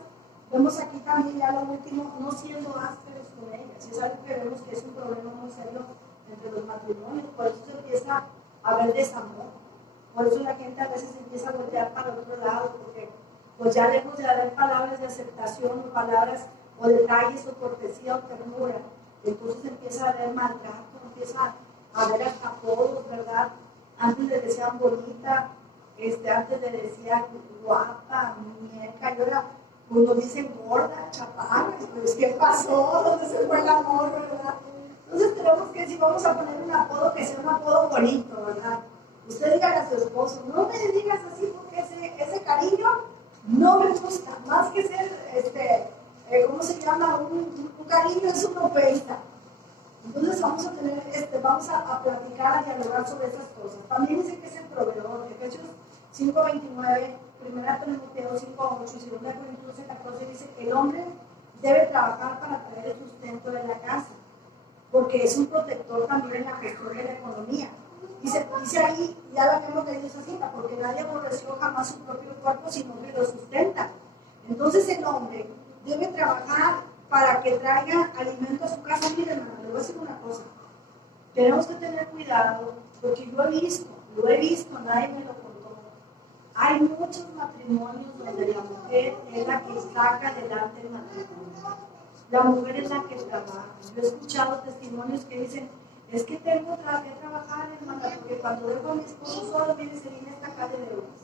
vemos aquí también ya lo último, no siendo ásperos con ellas. Es algo que vemos que es un problema muy serio entre los matrimonios, por eso se empieza a haber desamor. Por eso la gente a veces empieza a voltear para el otro lado, porque pues ya lejos de haber palabras de aceptación o palabras o detalles o cortesía o ternura, entonces empieza a haber maltrato, empieza a haber hasta apodos, ¿verdad? Antes le decían bonita, antes le decían guapa, muñeca, y ahora uno dice gorda, chaparra, pues ¿qué pasó? ¿Dónde se fue el amor, verdad? Entonces tenemos que, si vamos a poner un apodo, que sea un apodo bonito, ¿verdad? Usted dígale a su esposo, no me digas así porque ese cariño no me gusta, más que ser, ¿cómo se llama? Un cariño es una ofensa. Entonces vamos a tener, vamos a platicar, a dialogar sobre esas cosas. También dice que es el proveedor. Efesios 5:29, 1 Timoteo 5:8 y 2 Corintios 12:14 dice que el hombre debe trabajar para traer el sustento de la casa, porque es un protector también en la cuestión de la economía. Dice ahí, ya la hemos leído esa cita, porque nadie aborreció jamás su propio cuerpo, sino que lo sustenta. Entonces el hombre debe trabajar para que traiga alimento a su casa. Miren, hermano, le voy a decir una cosa. Tenemos que tener cuidado, porque yo lo he visto, nadie me lo contó. Hay muchos matrimonios donde la mujer es la que saca adelante el matrimonio. La mujer es la que trabaja. Yo he escuchado testimonios que dicen, es que tengo que trabajar, hermana, porque cuando dejo a mi esposo solo, mire, se viene esta calle de deudas.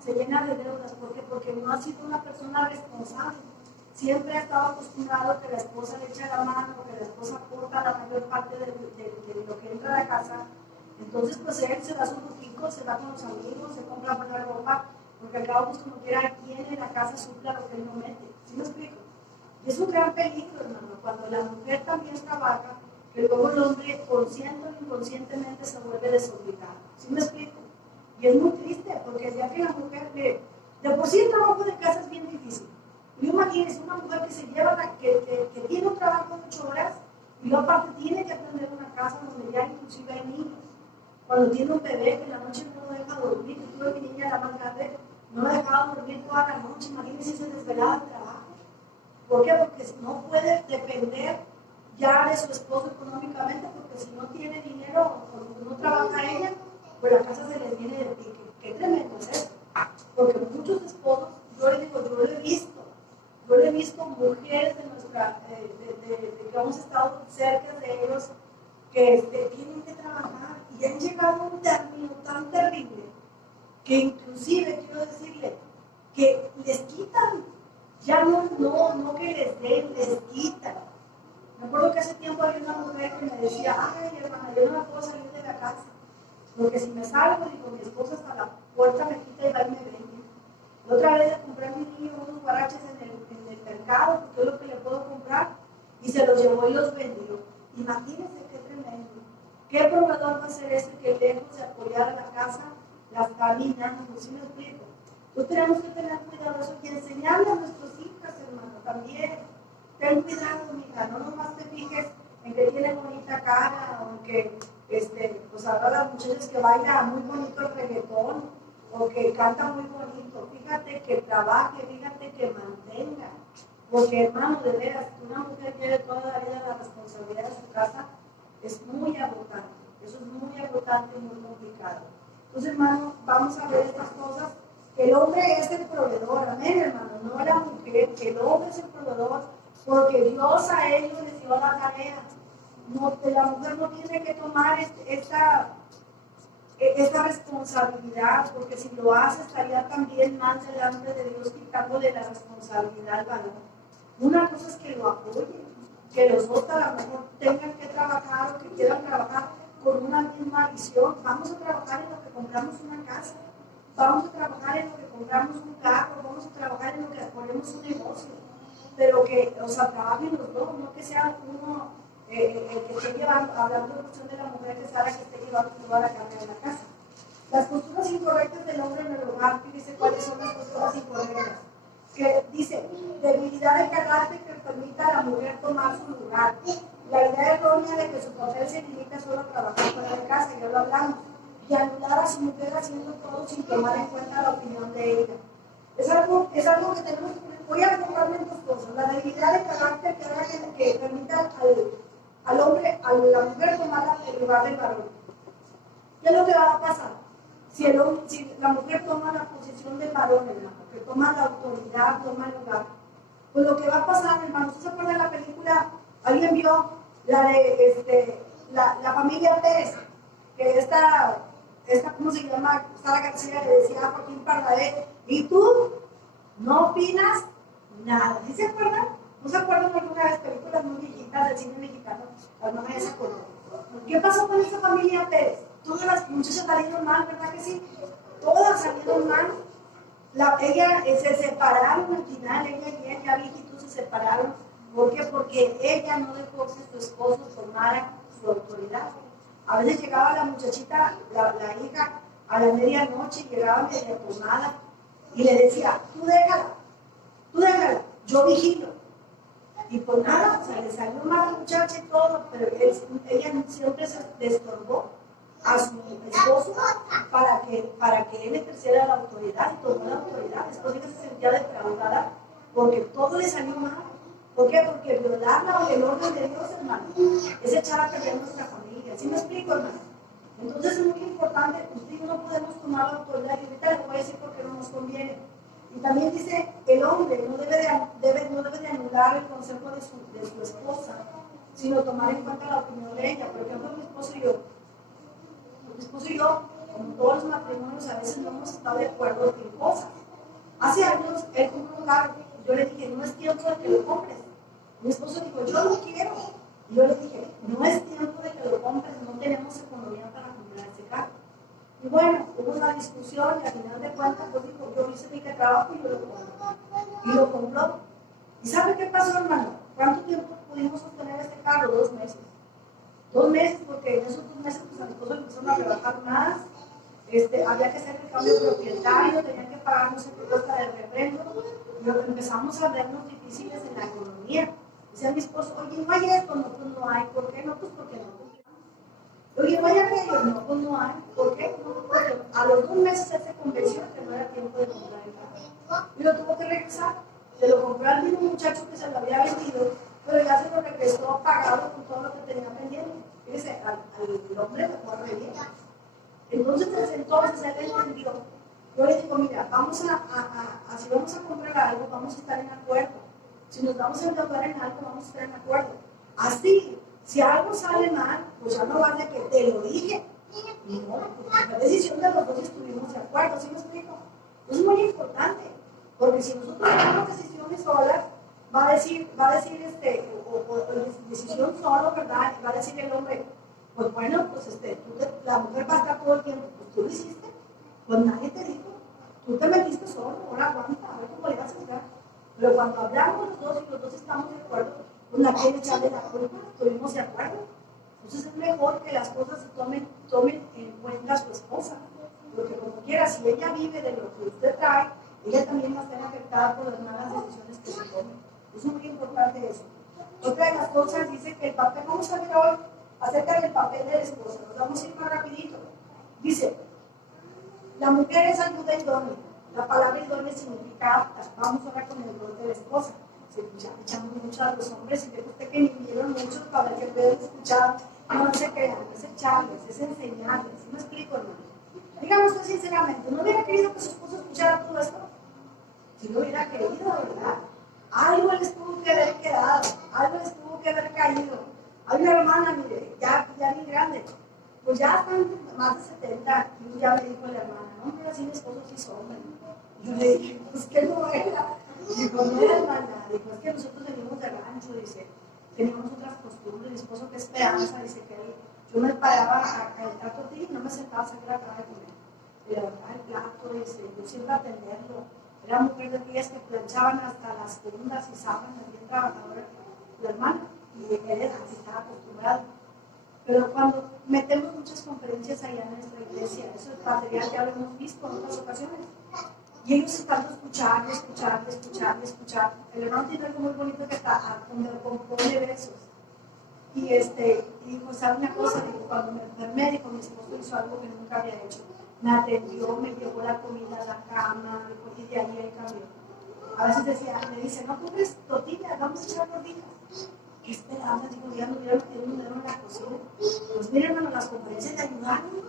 Se llena de deudas. ¿Por qué? Porque no ha sido una persona responsable. Siempre ha estado acostumbrado a que la esposa le eche la mano, que la esposa aporta la mayor parte de lo que entra a la casa. Entonces, pues él se da sus lujitos, se va con los amigos, se compra buena ropa, porque al cabo, pues como quiera, quien en la casa supla lo que él no mete. ¿Sí me explico? Y es un gran peligro, hermano, cuando la mujer también trabaja, que luego el hombre consciente o inconscientemente se vuelve desobligado. ¿Sí me explico? Y es muy triste, porque ya que la mujer, de por sí el trabajo de casa es bien difícil. Y imagínense una mujer que se lleva, que tiene un trabajo de 8 horas, y luego aparte tiene que atender una casa donde ya inclusive hay niños. Cuando tiene un bebé que en la noche no lo deja dormir, que tuve mi niña la más grande, no la dejaba dormir toda la noche, imagínense si se desvelaba el trabajo. ¿Por qué? Porque no puede depender ya de su esposo económicamente, porque si no tiene dinero o no trabaja ella, pues la casa se les viene de pique. Qué tremendo es eso. Porque muchos esposos, yo les digo, yo lo he visto mujeres de nuestra, de que hemos estado cerca de ellos, que tienen que trabajar y han llegado a un término tan terrible que inclusive quiero decirle que les quitan, ya no que les den, les quitan. Me acuerdo que hace tiempo había una mujer que me decía, ay hermana, yo no puedo salir de la casa, porque si me salgo, digo, mi esposa hasta la puerta me quita y va y me vende. La otra vez le compré a mi niño unos guaraches en el mercado, porque es lo que le puedo comprar, y se los llevó y los vendió. Imagínense qué tremendo. ¿Qué proveedor va a ser ese que lejos de apoyar a la casa, la está minando? ¿Sí me explico? Entonces tenemos que tener cuidado de eso y enseñarle a nuestros hijas, hermano, también. Ten cuidado, mija, no nomás te fijes en que tiene bonita cara, o en que, pues ahora las muchachas que bailan muy bonito el reggaetón, o que canta muy bonito. Fíjate que trabaje, fíjate que mantenga. Porque, hermano, de veras, que una mujer lleve toda la vida la responsabilidad de su casa es muy agotante. Eso es muy agotante y muy complicado. Entonces, hermano, vamos a ver estas cosas. El hombre es el proveedor, amén, hermano, no la mujer. El hombre es el proveedor porque Dios a ellos les dio la tarea. No, la mujer no tiene que tomar esta responsabilidad, porque si lo hace estaría también más delante de Dios quitándole la responsabilidad al varón. Una cosa es que lo apoyen, que los otros a lo mejor tengan que trabajar o que quieran trabajar con una misma visión. Vamos a trabajar en lo que compramos una casa, vamos a trabajar en lo que compramos un carro, vamos a trabajar en lo que ponemos un negocio, pero que, o sea, trabajen los dos, no que sea uno el que esté llevando, hablando de cuestión de la mujer, que sea la que esté llevando toda la carga de la casa. Las posturas incorrectas del hombre en el hogar, fíjese cuáles son las posturas incorrectas. Que dice, debilidad de carácter que permita a la mujer tomar su lugar. La idea errónea de que su papel se limita solo a trabajar fuera de casa, ya lo hablamos. Y anular a su mujer haciendo todo sin tomar en cuenta la opinión de ella. Es algo que tenemos que... Voy a enfocarme en dos cosas. La debilidad de carácter que permita al hombre, a la mujer tomar el lugar del varón. ¿Qué es lo que va a pasar? Si la mujer toma la posición del varón, hermano, que toma la autoridad, toma el lugar, pues lo que va a pasar, hermano, ¿usted se acuerda de la película? ¿Alguien vio la de la familia Pérez? Que esta, ¿cómo se llama? Sara García le decía a Joaquín Pardavé, ¿y tú? ¿No opinas? Nada. ¿Sí se acuerdan? ¿No se acuerdan de alguna vez películas muy viejitas del cine mexicano? Las mamás ya se acuerdan. ¿Qué pasó con esta familia Pérez? Todas las muchachas salieron mal, ¿verdad que sí? Todas salieron mal. Ella se separaron al final, ella y él, ya viejitos se separaron. ¿Por qué? Porque ella no dejó que su esposo tomara su autoridad. A veces llegaba la muchachita, la hija, a la medianoche, llegaba media tomada y le decía, tú déjala, yo vigilo. Y pues nada, o sea, le salió mal a la muchacha y todo, pero ella siempre se le estorbó a su esposo para que él ejerciera la autoridad y tomó la autoridad. Después ella se sentía defraudada porque todo le salió mal. ¿Por qué? Porque violar el orden de Dios, hermano, es echar a perder nuestra familia. ¿Sí me explico, hermano? Entonces es muy importante, usted y yo no podemos tomar la autoridad, y ahorita le voy a decir por qué no nos conviene. Y también dice, el hombre no debe de anular el consejo de su esposa, sino tomar en cuenta la opinión de ella. Por ejemplo, mi esposo y yo, como todos los matrimonios, a veces no hemos estado de acuerdo en cosas. Hace años, él compró un carro, y yo le dije, no es tiempo de que lo compres. Mi esposo dijo, yo lo quiero. Y yo le dije, no es tiempo de que lo compres, no tenemos economía para comprar ese carro. Y bueno, hubo una discusión y al final de cuentas, pues dijo, yo hice mi trabajo y yo lo compré. Y lo compró. ¿Y sabe qué pasó, hermano? ¿Cuánto tiempo pudimos sostener este carro? 2 meses. 2 meses, porque en esos 2 meses, pues a mi esposo le empezaron a rebajar más. Había que hacer el cambio de propietario, tenían que pagar no sé qué cosa de refrendo. Y empezamos a vernos difíciles en la economía. Decía mi esposo, oye, no hay esto, no, pues no hay. ¿Por qué? No, pues porque no. Oye, no hay aquello, no, pues no hay. ¿Por qué? No, porque a los 2 meses él se convenció que no era tiempo de comprar el carro. Y lo tuvo que regresar. Se lo compró al mismo muchacho que se lo había vendido, pero ya se lo regresó pagado con todo lo que tenía pendiente. Fíjese, al hombre le fue re bien. Entonces, desde entonces él entendió. Yo le digo, mira, si vamos a comprar algo, vamos a estar en acuerdo. Si nos vamos a endeudar en algo, vamos a estar en acuerdo. Así, si algo sale mal, pues ya no vale que te lo dije. No, pues la decisión de los dos estuvimos de acuerdo, ¿sí me explico? Es muy importante, porque si nosotros tomamos decisiones solas, va a decir decisión solo, ¿verdad? Va a decir el hombre, pues bueno, pues la mujer va a estar todo el tiempo, pues tú lo hiciste, pues nadie te dijo, tú te metiste solo, ahora aguanta, a ver cómo le vas a hacer. Pero cuando hablamos los dos y los dos estamos de acuerdo, pues la quiere echarle la culpa, estuvimos de acuerdo. Entonces es mejor que las cosas se tomen en cuenta a su esposa, porque como quiera, si ella vive de lo que usted trae, ella también va a estar afectada por las malas decisiones que se tomen. Es muy importante eso. Otra de las cosas dice que el papel, vamos a ver hoy acerca del papel de la esposa, nos vamos a ir más rapidito. Dice, la mujer es ayuda idónea. La palabra idónea significa apta. Vamos ahora con el rol de la esposa. Se echamos mucho a los hombres y creo usted que me vieron muchos para que puedan escuchar. No se crean, es echarles, es enseñarles. ¿Sí me explico, hermano? Dígame usted sinceramente, ¿no hubiera querido que su esposo escuchara todo esto? Si lo hubiera querido, ¿verdad? Algo les tuvo que haber quedado, algo les tuvo que haber caído. Hay una hermana, mire, ya bien grande, pues ya están más de 70, y ya me dijo la hermana, no, mira, así mi esposo sí son, hombre. Y yo le dije, pues que no era. Dijo, no era hermana, dijo, es que nosotros venimos de rancho, dice, teníamos otras costumbres, mi esposo que esperanza, dice que yo me paraba a tortilla y no me sentaba a salir a trabajar de comer. Le levantaba el plato, dice, yo siempre atenderlo. Era mujer de aquellas que planchaban hasta las fundas y sábanas, bien trabajadora, la hermana, y él así estaba acostumbrado. Pero cuando metemos muchas conferencias allá en nuestra iglesia, eso es material, ya lo hemos visto en otras ocasiones. Y ellos están escuchando. El hermano tiene algo muy bonito que está donde compone versos. Y dijo, ¿sabe una cosa? Digo, cuando me enfermé, dijo, mi esposo hizo algo que nunca había hecho. Me atendió, me llevó la comida a la cama, y de ahí él cambió. A veces me dice, no compres tortillas, vamos a echar tortillas. ¿Qué esperanza? Digo, ya no hubiera metido un dedo en la cocina. Pues miren, hermano, las conferencias le ayudaron.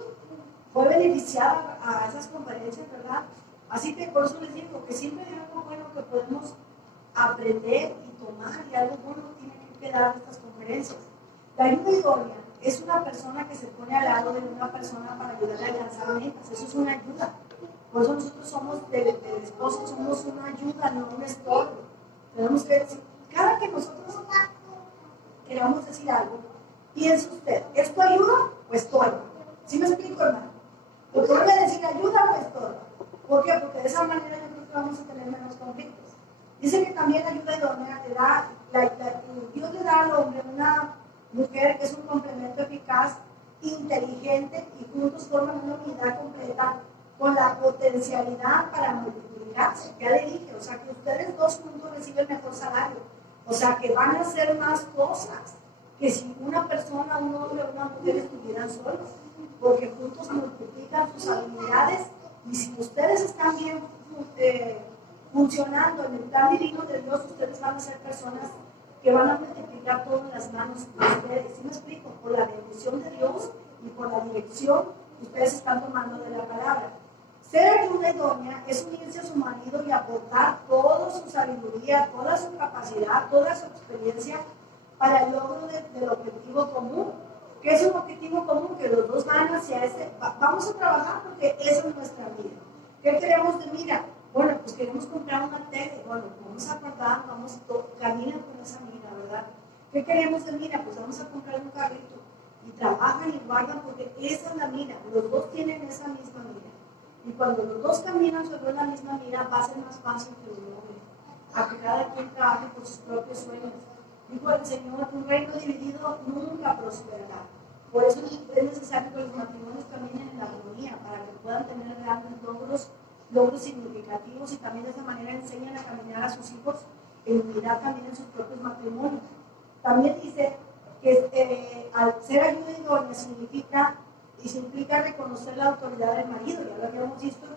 Fue beneficiada a esas conferencias, ¿verdad? Así que por eso les digo que siempre hay algo bueno que podemos aprender y tomar, y algo bueno tiene que quedar de estas conferencias. La ayuda idónea es una persona que se pone al lado de una persona para ayudarle a alcanzar metas. Eso es una ayuda. Por eso nosotros somos del esposo, somos una ayuda, no un estorbo. Tenemos que decir, cada que nosotros queramos decir algo, piense usted, ¿esto ayuda o estorba? ¿Sí me explico, hermano? Porque voy a decir ayuda o estorba. ¿Por qué? Porque de esa manera yo creo que vamos a tener menos conflictos. Dice que también ayuda idónea le da, Dios le da al hombre una mujer que es un complemento eficaz inteligente y juntos forman una unidad completa con la potencialidad para multiplicarse. Ya le dije, o sea que ustedes dos juntos reciben mejor salario, o sea que van a hacer más cosas que si una persona, un hombre o una mujer estuvieran solos, porque juntos multiplican sus habilidades y si ustedes están bien funcionando en el plan divino de Dios, ustedes van a ser personas que van a multiplicar todo en las manos de ustedes. ¿Sí me explico? Por la bendición de Dios y por la dirección que ustedes están tomando de la palabra. Ser ayuda idónea es unirse a su marido y aportar toda su sabiduría, toda su capacidad, toda su experiencia para el logro del objetivo común. ¿Qué es un objetivo común? Que los dos van hacia ese. Vamos a trabajar porque esa es nuestra vida. ¿Qué queremos de mira? Bueno, pues queremos comprar una tele. Bueno, vamos a acordar, caminar con esa mira, ¿verdad? ¿Qué queremos de mira? Pues vamos a comprar un carrito. Y trabajan y guardan porque esa es la mira. Los dos tienen esa misma mira. Y cuando los dos caminan sobre la misma mira, va a ser más fácil que lo logren. A que cada quien trabaje por sus propios sueños. Dijo el Señor, un reino dividido nunca prosperará. Por eso es necesario que los matrimonios caminen en la armonía, para que puedan tener grandes logros significativos y también de esa manera enseñan a caminar a sus hijos en unidad también en sus propios matrimonios. También dice que al ser ayuda idónea implica reconocer la autoridad del marido, ya lo habíamos visto,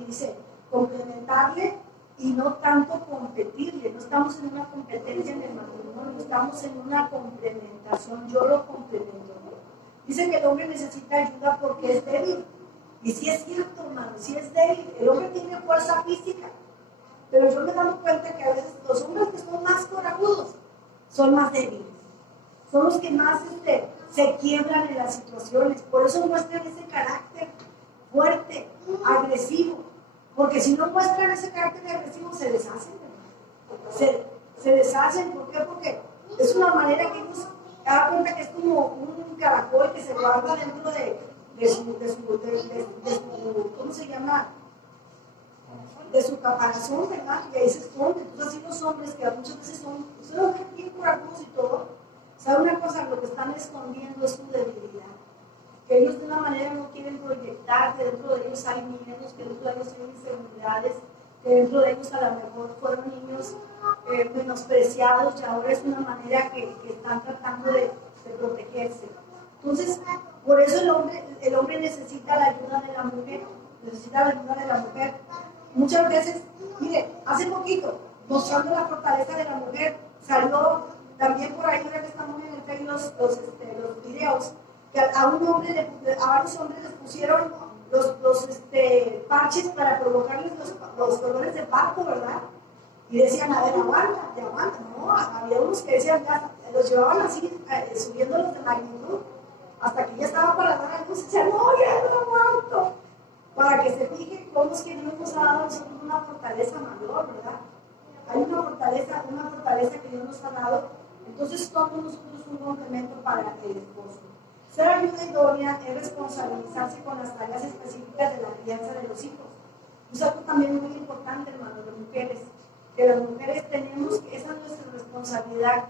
y dice complementarle y no tanto competirle. No estamos en una competencia en el matrimonio, estamos en una complementación. Yo lo complemento. Dice que el hombre necesita ayuda porque es débil. Y sí es cierto, hermano, sí es débil. El hombre tiene fuerza física. Pero yo me he dado cuenta que a veces los hombres que son más corajudos son más débiles. Son los que más se quiebran en las situaciones. Por eso muestran ese carácter fuerte, agresivo. Porque si no muestran ese carácter agresivo, se deshacen. Se deshacen. ¿Por qué? Porque es una manera que ellos se dan cuenta que es como un caracol que se guarda dentro de su ¿cómo se llama? De su caparazón, ¿verdad? Y ahí se esconde. Entonces así los hombres que muchas veces son bien corajudos y todo, ¿sabe una cosa? Lo que están escondiendo es su debilidad. Que ellos de una manera no quieren proyectar que dentro de ellos hay miedos, que dentro de ellos hay inseguridades, que dentro de ellos a lo mejor fueron niños menospreciados y ahora es una manera que están tratando de protegerse. Entonces, por eso el hombre necesita la ayuda de la mujer, Muchas veces, mire, hace poquito, mostrando la fortaleza de la mujer, salió también por ahí, ahora que estamos en el Facebook, los videos, que a varios hombres les pusieron los parches para provocarles los dolores de parto, ¿verdad? Y decían, a ver, aguanta. No, había unos que decían, ya, los llevaban así, subiéndolos de magnitud, hasta que ya estaba para dar a luz, y decían, no, ya no aguanto. Para que se fijen cómo es que Dios nos ha dado a nosotros una fortaleza mayor, ¿verdad? Hay una fortaleza que Dios nos ha dado, entonces somos nosotros un complemento para el esposo. Ser ayuda idónea es responsabilizarse con las tareas específicas de la crianza de los hijos. Es algo también muy importante, hermano, de mujeres, que las mujeres tenemos, esa es nuestra responsabilidad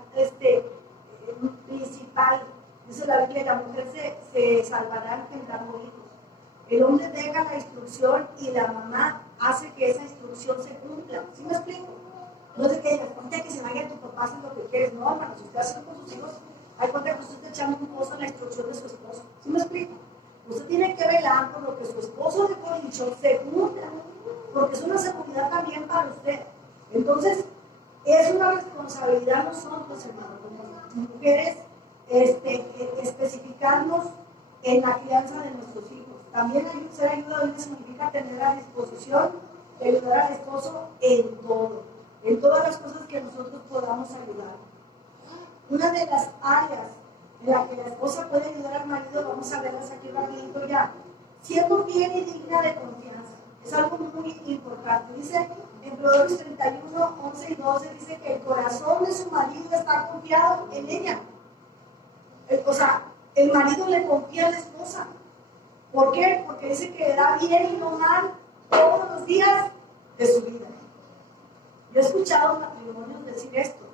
principal. Dice la Biblia, la mujer se salvará engendrando hijos. El hombre deja la instrucción y la mamá hace que esa instrucción se cumpla. ¿Sí me explico? No es de que digas, ponte que se vaya tu papá haciendo lo que quieres. No, hermano, si usted hace con sus hijos, hay cuenta que usted está echando un pozo en la instrucción de su esposo. ¿Sí me explico? Usted tiene que velar por lo que su esposo dejó dicho se cumpla, porque es una seguridad también para usted. Entonces, es una responsabilidad nosotros, hermano, como mujeres, especificarnos en la crianza de nuestros hijos. También ser ayuda significa tener a disposición de ayudar al esposo en todo, en todas las cosas que nosotros podamos ayudar. Una de las áreas en la que la esposa puede ayudar al marido, vamos a verlas aquí rapidito ya, siendo fiel y digna de confianza. Es algo muy importante. Dice en Proverbios 31, 11 y 12, dice que el corazón de su marido está confiado en ella. O sea, el marido le confía a la esposa. ¿Por qué? Porque dice que le da bien y no mal todos los días de su vida. Yo he escuchado matrimonios decir esto.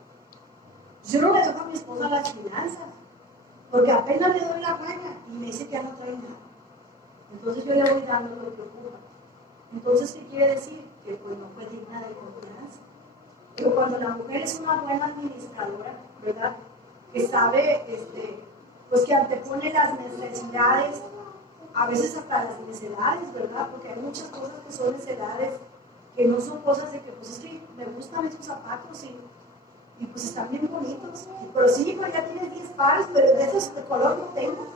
Yo no le dejo a mi esposa las finanzas. porque apenas le doy la raya y me dice que ya no trae nada. Entonces yo le voy dando lo que ocupa. Entonces, ¿qué quiere decir? Que pues no fue digna de confianza. Pero cuando la mujer es una buena administradora, ¿verdad? Que sabe, pues que antepone las necesidades, a veces hasta las necedades, ¿verdad? Porque hay muchas cosas que son necedades, que no son cosas de que, pues es que me gustan esos zapatos y pues están bien bonitos. Pero sí, pues ya tienes 10 pares, pero de esos de color no tengo.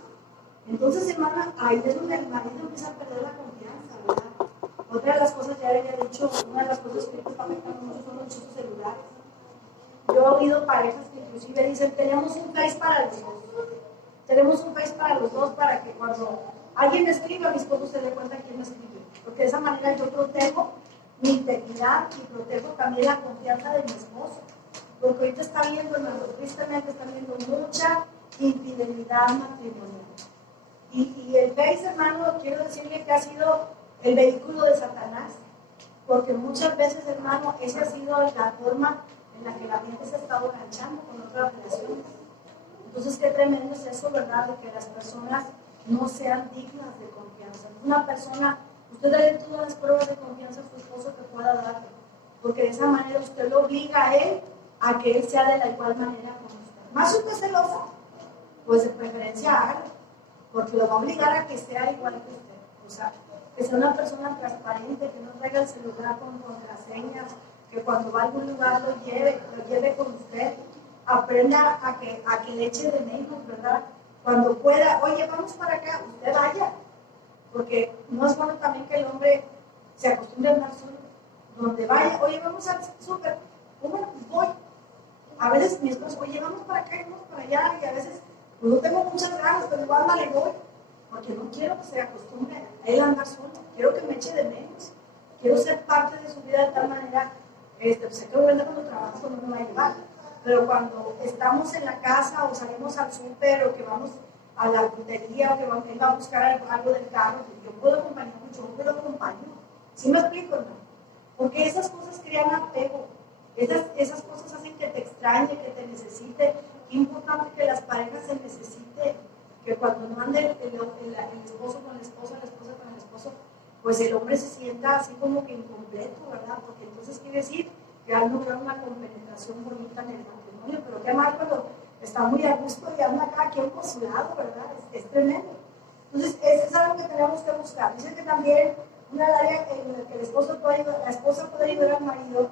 Entonces, hermana, ahí es donde el marido empieza a perder la confianza, ¿verdad? Otra de las cosas, ya había dicho, una de las cosas que está afectando mucho son los chicos celulares. Yo he oído parejas que inclusive dicen, tenemos un Face para los dos. Tenemos un Face para los dos para que cuando alguien me escriba, a mi esposo se dé cuenta quién me escribe. Porque de esa manera yo protejo mi integridad y protejo también la confianza de mi esposo. Porque ahorita está viendo, hermanos, tristemente está viendo mucha infidelidad matrimonial. Y el Face, hermano, quiero decirle que ha sido el vehículo de Satanás, porque muchas veces, hermano, esa ha sido la forma en la que la gente se ha estado enganchando con otras relaciones. Entonces, qué tremendo es eso, ¿verdad? De que las personas no sean dignas de confianza. Una persona, usted dale todas las pruebas de confianza a su esposo que pueda darle, porque de esa manera usted lo obliga a él a que él sea de la igual manera con usted. Más usted es celosa, pues de preferencia hágalo, porque lo va a obligar a que sea igual que usted. O sea, que sea una persona transparente, que no traiga el celular con contraseñas, que cuando va a algún lugar lo lleve con usted. Aprenda a que le eche de menos, ¿verdad? Cuando pueda, oye, vamos para acá, usted vaya. Porque no es bueno también que el hombre se acostumbre a andar solo. Donde vaya, oye, vamos al súper, bueno, pues voy. A veces mi esposo, oye, vamos para acá, vamos para allá, y a veces pues no tengo muchas ganas, pero igual le voy. Porque no quiero que se acostumbre a él a andar solo, quiero que me eche de menos, quiero ser parte de su vida de tal manera, pues sé que obviamente cuando trabajo no me va a llevar, pero cuando estamos en la casa o salimos al súper o que vamos a la frutería o que él va a buscar algo del carro, yo puedo acompañar mucho, yo lo acompaño. ¿Sí me explico, no? Porque esas cosas crean apego, esas cosas hacen que te extrañe, que te necesite. Qué importante que las parejas se necesiten, que cuando no ande el esposo con la esposa con el esposo, pues el hombre se sienta así como que incompleto, ¿verdad? Porque entonces quiere decir que han logrado una compenetración bonita en el matrimonio, pero qué mal cuando está muy a gusto y anda cada quien por su lado, ¿verdad? Es tremendo. Entonces, eso es algo que tenemos que buscar. Dice que también una área en la que la esposa puede ayudar al marido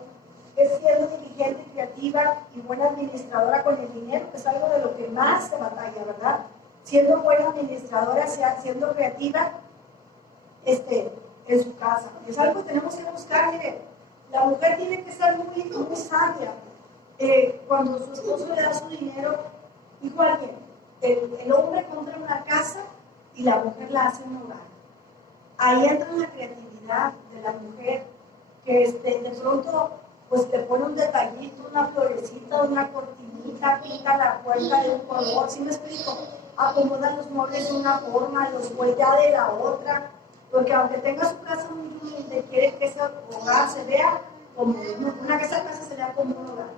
es siendo diligente, creativa y buena administradora con el dinero, que es algo de lo que más se batalla, ¿verdad? Siendo buena administradora, siendo creativa en su casa. Es algo que tenemos que buscar, mire, la mujer tiene que ser muy sabia. Cuando su esposo le da su dinero, igual que el hombre compra una casa y la mujer la hace un hogar. Ahí entra la creatividad de la mujer, que de pronto pues te pone un detallito, una florecita, una cortinita, pinta la puerta de un color, ¿sí me explico? Acomoda los muebles de una forma, los huella de la otra, porque aunque tenga su casa muy humilde, quiere que ese hogar se vea como una casa se vea como un hogar.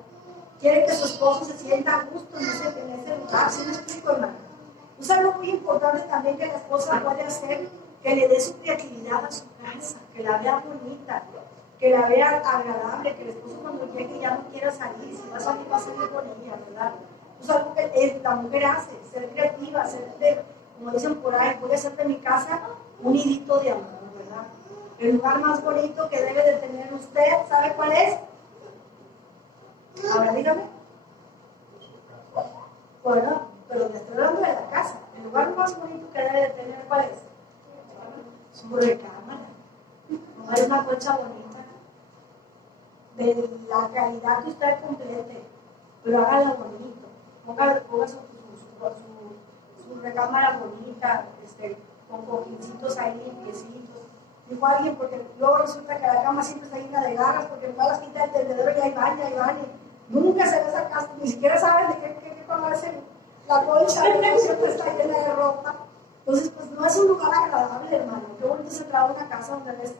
Quiere que su esposo se sienta a gusto en ese lugar, ¿sí me explico, hermano? Es algo muy importante también que la esposa puede hacer, que le dé su creatividad a su casa, que la vea bonita, que la vea agradable, que el esposo cuando llegue ya no quiera salir, si va a salir con ella, ¿verdad? Es algo que la mujer hace, ser creativa, como dicen por ahí, voy a hacer de mi casa un nidito de amor, ¿verdad? El lugar más bonito que debe de tener usted, ¿sabe cuál es? A ver, dígame. Bueno, pero me estoy hablando de la casa. El lugar más bonito que debe de tener, ¿cuál es? Su recámara. Hay una colcha bonita, de la calidad que usted complete, pero hágala bonito. Ponga su recámara bonita, con cojincitos ahí limpiecitos. Dijo alguien, porque luego resulta que la cama siempre está llena de garras, porque no las quita el tendedero y ahí van. Nunca se ve esa casa, ni siquiera saben de qué color es la colcha, siempre está llena de ropa. Entonces, pues no es un lugar agradable, hermano. Qué bonito se trae una casa donde ves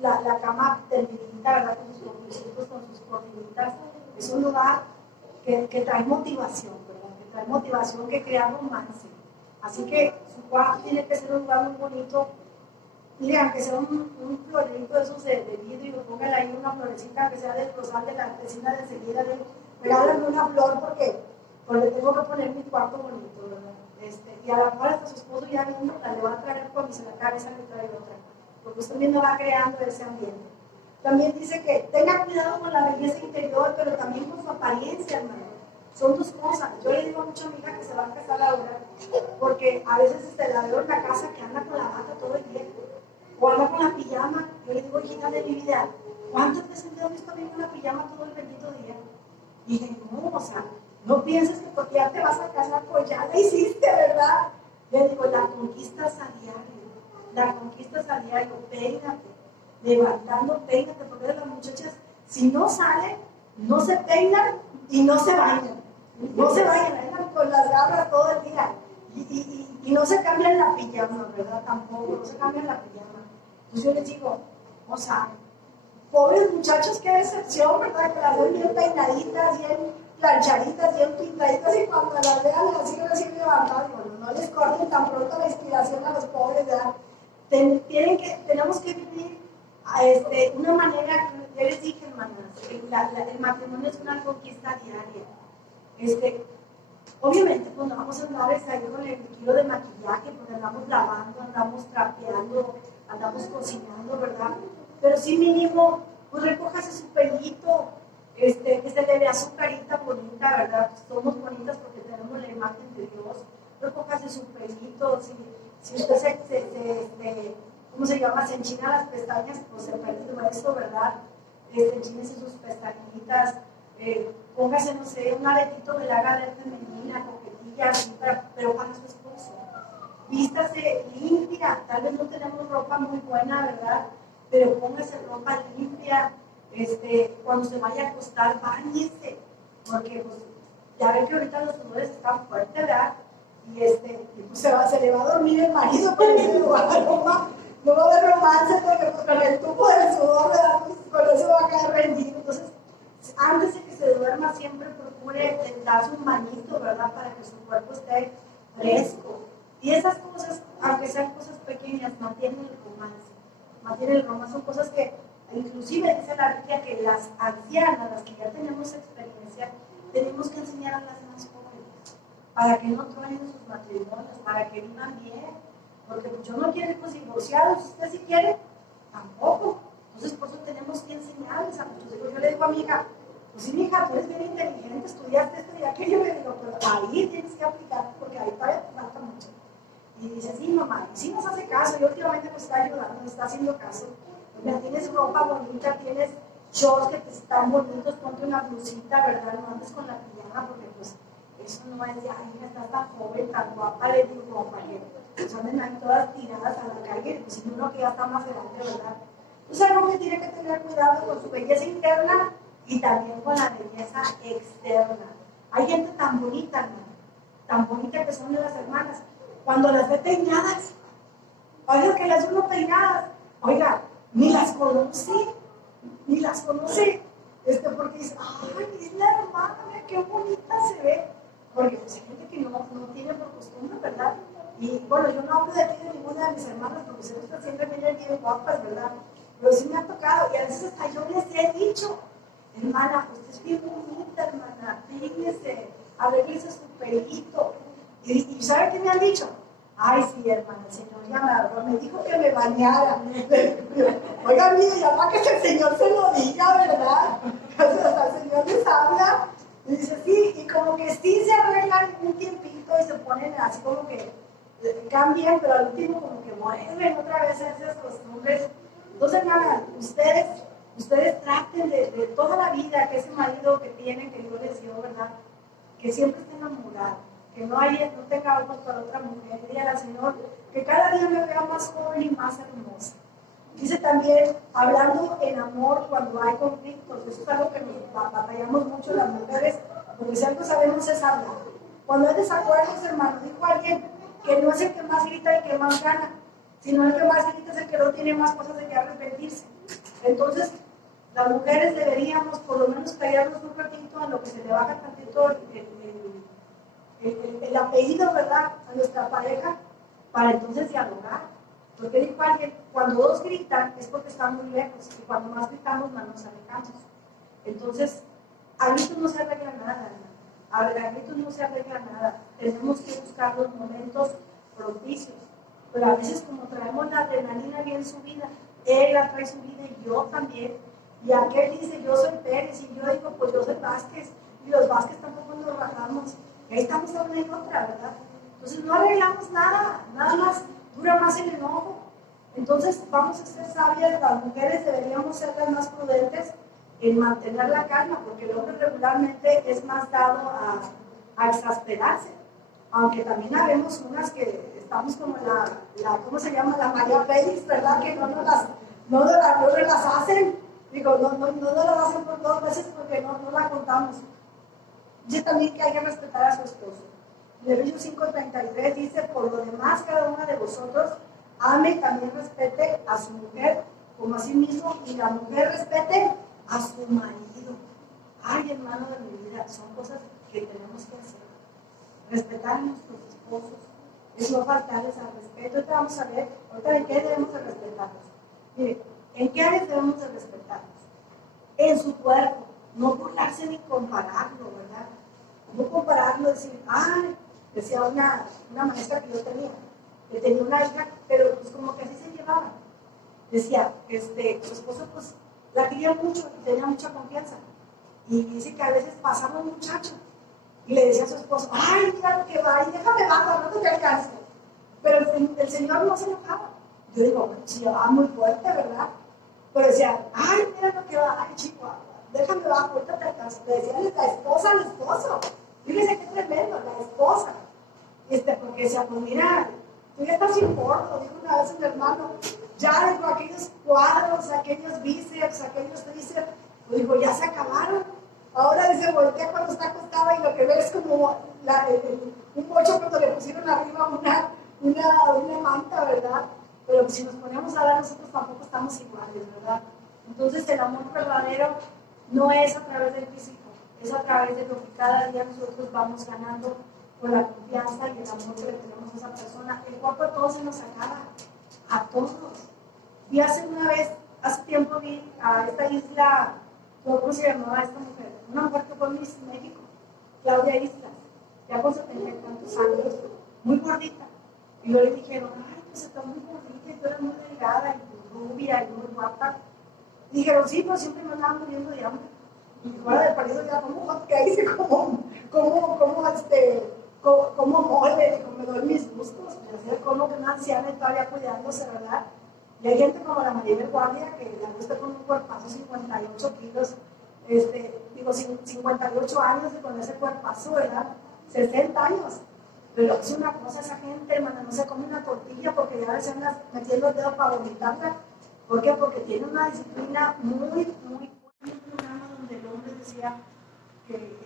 la cama tendidita, ¿verdad? Con sus cojincitos, con sus cortinitas. Es un lugar que trae motivación, ¿verdad? Que trae motivación, que crea romance. Así que su cuarto tiene que ser un lugar muy bonito. Mire, aunque sea un florerito de esos de vidrio, póngale ahí una florecita que sea del rosal de la vecina de enseguida, regálame una flor porque tengo que poner mi cuarto bonito, ¿verdad? Y a la mejor hasta su esposo ya viendo, le va a traer cuando se la cabeza le trae otra, porque usted mismo va creando ese ambiente. También dice que tenga cuidado con la belleza interior, pero también con su apariencia, hermano. Son dos cosas. Yo le digo a mucha amiga que se va a casar ahora, porque a veces la veo en la casa que anda con la bata todo el día, o anda con la pijama. Yo le digo, hijita de mi vida, ¿cuántas veces me he visto bien con la pijama todo el bendito día? Y dije, no, o sea, no pienses que porque ya te vas a casar, pues ya la hiciste, ¿verdad? Le digo, la conquistas a diario, peínate, levantando, peínate, porque las muchachas, si no salen, no se peinan y no se bañan. No se vayan, andan con las garras todo el día. Y no se cambian la pijama, ¿verdad? Tampoco, no se cambian la pijama. Entonces yo les digo, o sea, pobres muchachos, qué decepción, ¿verdad? Que las ven bien peinaditas, bien planchaditas, bien pintaditas, y cuando las vean así recién levantadas, bueno, no les corten tan pronto la inspiración a los pobres, ¿verdad? Tenemos que vivir una manera, ya les dije, hermanas, el matrimonio es una conquista diaria. Obviamente, pues no vamos a andar ahí con el kilo de maquillaje, porque andamos lavando, andamos trapeando, andamos cocinando, ¿verdad? Pero sí mínimo, pues recójase su pelito, que se le vea su carita bonita, ¿verdad? Somos bonitas porque tenemos la imagen de Dios. Recójase su pelito, si usted ¿cómo se llama? Se enchina las pestañas, pues se perdió eso, ¿verdad? Enchínese sus pestañitas, póngase, no sé, un aretito que le haga ver femenina, coquetilla, así, pero para su esposo. Vístase limpia, tal vez no tenemos ropa muy buena, ¿verdad? Pero póngase ropa limpia, cuando se vaya a acostar, báñese, porque pues ya ven que ahorita los sudores están fuertes, ¿verdad? Y pues se le va a dormir el marido, pero no va a haber romance, porque pues, con el tubo del sudor, ¿verdad? Pues, con eso va a caer rendido. Entonces, antes de que se duerma, siempre procure darse un bañito, ¿verdad? Para que su cuerpo esté fresco. Y esas cosas, aunque sean cosas pequeñas, mantienen el romance. Son cosas que, inclusive dice la Biblia que las ancianas, las que ya tenemos experiencia, tenemos que enseñar a las más jóvenes, para que no truenen sus matrimonios, para que vivan bien. Porque pues, yo no quiero hijos divorciados, usted si quiere, tampoco. Entonces, por eso tenemos que enseñarles a nuestros hijos. Yo le digo a mi hija, pues sí, mi hija, tú eres bien inteligente, estudiaste esto y aquello. Le digo, pero ahí tienes que aplicar, porque ahí todavía te falta mucho. Y dice, sí, mamá, y sí nos hace caso, y últimamente nos está ayudando, nos está haciendo caso. Mira, tienes ropa bonita, tienes shorts que te están bonitos, ponte una blusita, ¿verdad? No andes con la pijama, porque pues eso no es de, ay, mira, estás tan joven, tan guapa, le digo, compañero. Pues anden ahí todas tiradas a la calle, pues si uno que ya está más grande, ¿verdad? Entonces, algo que tiene que tener cuidado con su belleza interna y también con la belleza externa. Hay gente tan bonita, hermano, tan bonita que son las hermanas. Cuando las ve peinadas, oiga, que las uno peinadas, oiga, ni las conoce, porque dice, ay, es la hermana, mira qué bonita se ve. Porque pues, hay gente que no tiene por costumbre, ¿verdad? Y bueno, yo no hablo de ti de ninguna de mis hermanas, porque ustedes siempre vienen bien guapas, ¿verdad? Pero sí me ha tocado, y a veces hasta yo les he dicho, hermana, usted es bien bonita, hermana, peínese, arréglese su pelito. Y ¿sabe qué me han dicho? Ay, sí, hermana, el Señor ya me habló, me dijo que me bañara. Oiga, mire, ya para que el Señor se lo diga, ¿verdad? Hasta el Señor les habla. Y dice, sí, y como que sí se arreglan un tiempito y se ponen así como que cambian, pero al último como que vuelven otra vez a esas costumbres. Entonces, hermana, ustedes traten de toda la vida que ese marido que tienen, que Dios les dio, ¿verdad? Que siempre esté enamorado, que no tenga ojos para otra mujer. Dígale al Señor que cada día me vea más joven y más hermosa. Dice también, hablando en amor cuando hay conflictos, eso es algo que nos batallamos mucho las mujeres, porque si algo sabemos es hablar. Cuando hay desacuerdos, hermano, dijo alguien que no es el que más grita y que más gana, sino el que más grita es el que no tiene más cosas de que arrepentirse. Entonces, las mujeres deberíamos por lo menos callarnos un ratito en lo que se le baja tantito el apellido, ¿verdad?, a nuestra pareja, para entonces dialogar. Porque dijo alguien, cuando dos gritan es porque están muy lejos, y cuando más gritamos, más nos alejamos. Entonces, a gritos no se arregla nada, a gritos no se arregla nada. Tenemos que buscar los momentos propicios. Pero a veces, como traemos la adrenalina bien subida, él la trae subida y yo también. Y aquel dice, yo soy Pérez, y yo digo, pues yo soy Vázquez, y los Vázquez tampoco nos rajamos. Y ahí estamos hablando en otra, ¿verdad? Entonces no arreglamos nada, nada más dura más el enojo. Entonces vamos a ser sabias, las mujeres deberíamos ser las más prudentes en mantener la calma, porque el hombre regularmente es más dado a exasperarse. Aunque también habemos unas que estamos como ¿cómo se llama? La María Félix, ¿verdad? Que no nos las hacen. Digo, no las hacen por 2 veces porque no la contamos. Dice también que hay que respetar a su esposo. En Efesios 5:33 dice, por lo demás, cada una de vosotros ame y también respete a su mujer como a sí mismo, y la mujer respete a su marido. Ay, hermano de mi vida, son cosas que tenemos que hacer. Respetar a nuestros esposos, es no faltarles al respeto. Ahorita vamos a ver, ahorita en qué debemos de respetarlos. Mire, ¿en qué áreas debemos de respetarlos? En su cuerpo, no burlarse ni compararlo, ¿verdad? No compararlo, decir, ay, decía una maestra que yo tenía, que tenía una hija, pero pues como que así se llevaba. Decía, su esposo pues la quería mucho y tenía mucha confianza. Y dice que a veces pasaba un muchacho y le decía a su esposo, ay, mira lo que va, y déjame bajar, no te alcance. Pero el Señor no se enojaba. Yo digo, bueno, si va muy fuerte, ¿verdad? Pero decía, ay, mira lo que va, ay, Chihuahua, déjame bajar, ahorita te alcanzo. Le decía la esposa al esposo. Fíjese qué tremendo, la esposa. Porque decía, pues mira, tú ya estás sin porno, dijo una vez un hermano, ya dijo, aquellos cuadros, aquellos bíceps, aquellos tríceps, pues dijo, ya se acabaron. Ahora dice, voltea cuando está acostada y lo que ve es como un bocho cuando le pusieron arriba una manta, ¿verdad? Pero si nos ponemos a dar, nosotros tampoco estamos iguales, ¿verdad? Entonces el amor verdadero no es a través del físico, es a través de lo que cada día nosotros vamos ganando por la confianza y el amor que le tenemos a esa persona. El cuerpo de todos se nos acaba, a todos. Y hace tiempo vi a esta isla, ¿cómo se llamaba esta mujer? Una mujer que fue Miss México, Claudia Islas, ya con 70 y tantos años, muy gordita. Y luego le dijeron, ay, pues está muy gordita, y tú eres muy delgada, y rubia, y muy guapa. Y dijeron, sí, pero siempre me andaba muriendo de hambre. Y fuera del partido ya como que dice como mole, como me doy mis gustos, me como que una anciana y todavía cuidándose, ¿verdad? Y hay gente como la Maribel Guardia que le gusta con un cuerpazo, 58 kilos, 58 años y con ese cuerpazo, ¿verdad? 60 años. Pero es una cosa esa gente, hermana, no se come una tortilla porque ya se anda metiendo el dedo para vomitarla. ¿Por qué? Porque tiene una disciplina muy un programa donde el hombre decía que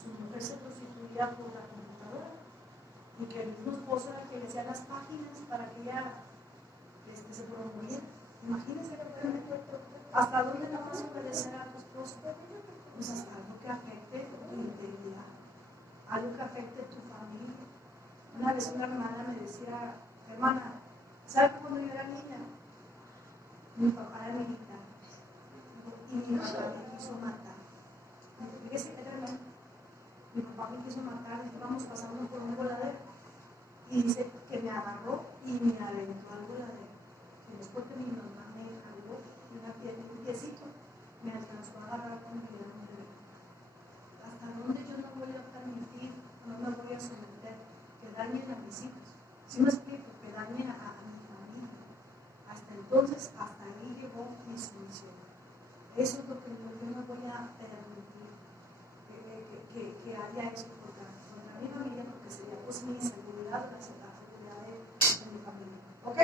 su mujer se prostituía por la computadora y que el mismo esposo era el que le hacía las páginas para que ella se promoviera. Imagínense hasta dónde le vas a obedecer a tu esposo. Pues hasta algo que afecte tu integridad, algo que afecte tu familia. Una vez una hermana me decía, hermana, ¿sabes cuando yo era niña? Mi papá era militar y mi mamá me quiso matar. Fíjese que tremendo. Mi papá me quiso matar, estábamos pasando por un voladero y dice que me agarró y me aventó al voladero. Y después que mi mamá me jaló un piecito, me alcanzó a agarrar con mi dedo. ¿Hasta dónde yo no voy a permitir, no me voy a someter que dañen a mis hijos? ¿Sí me explico? Que dañen a mi familia. Hasta entonces, hasta ahí llegó mi sumisión. Eso es lo que yo no voy a permitir que haya eso contra mi familia, porque sería pues mi seguridad, la seguridad de mi familia. ¿Ok?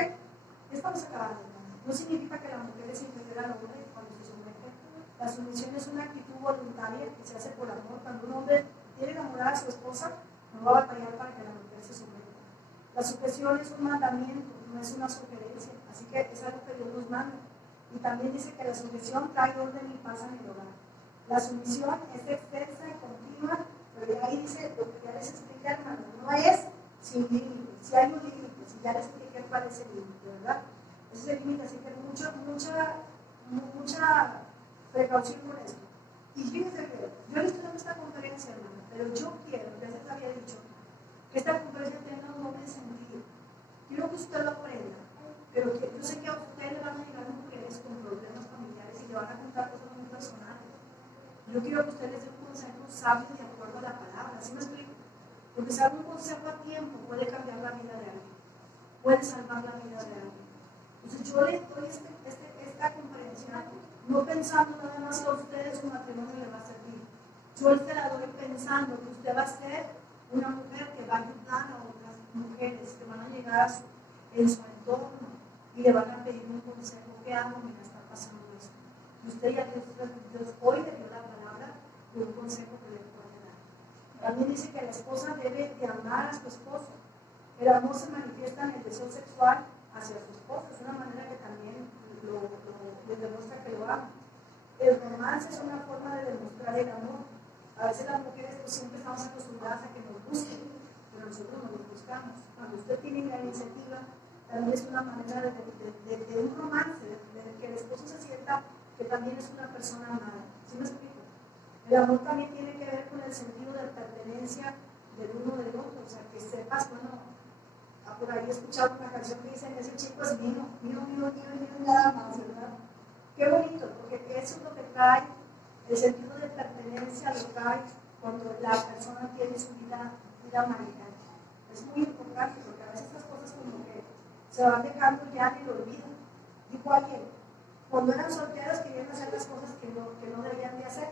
Estamos acabando. No significa que la mujer es inferior al hombre cuando se somete. La sumisión es una actitud voluntaria que se hace por amor. Cuando un hombre quiere enamorar a su esposa, no va a batallar para que la mujer se someta. La sujeción es un mandamiento, no es una sugerencia, así que es algo que Dios nos manda. Y también dice que la sujeción trae orden y paz en el hogar. La sumisión es extensa y continua, Pero ahí dice lo que ya les expliqué, hermano, no es sin límites, si hay un límite, si ya les expliqué cuál es el límite, ¿verdad? Ese es el límite, así que mucha precaución con esto. Y fíjense que yo le estoy dando esta conferencia, hermano, pero yo quiero, ya se les había dicho, que esta conferencia tenga un doble sentido. Quiero que usted lo aprenda, pero que yo sé que a usted le van a llegar mujeres con problemas familiares y le van a contar cosas muy personales. Yo quiero que usted les dé un consejo sabio de acuerdo a la palabra, ¿sí me explico? Porque si algún consejo a tiempo puede cambiar la vida de alguien, puede salvar la vida de alguien. Entonces yo le doy esta conferencia no pensando nada más que a ustedes su matrimonio le va a servir. Yo se la doy pensando que usted va a ser una mujer que va a ayudar a otras mujeres que van a llegar en su entorno y le van a pedir un consejo. ¿Qué hago? Mira, está pasando esto. Y usted ya Dios hoy le dio la palabra de un consejo que le puede dar. También dice que la esposa debe de amar a su esposo. El amor se manifiesta en el deseo sexual hacia su esposo. Es una manera que también le demuestra que lo ama. El romance es una forma de demostrar el amor. A veces las mujeres pues, siempre estamos acostumbradas a que nos busquen, pero nosotros no nos buscamos. Cuando usted tiene la iniciativa, también es una manera de un romance, de que el esposo se sienta que también es una persona amada. ¿Sí me explico? El amor también tiene que ver con el sentido de pertenencia del uno del otro, o sea, que sepas, bueno, por ahí he escuchado una canción que dice, ese chico es mío, mío, mío, mío, mío, nada más, ¿verdad? Qué bonito, porque eso es lo que trae, el sentido de pertenencia lo trae cuando la persona tiene su vida marital. Es muy importante, porque a veces estas cosas como que se van dejando ya en el olvido. Dijo alguien, cuando eran solteros querían hacer las cosas que no debían de hacer.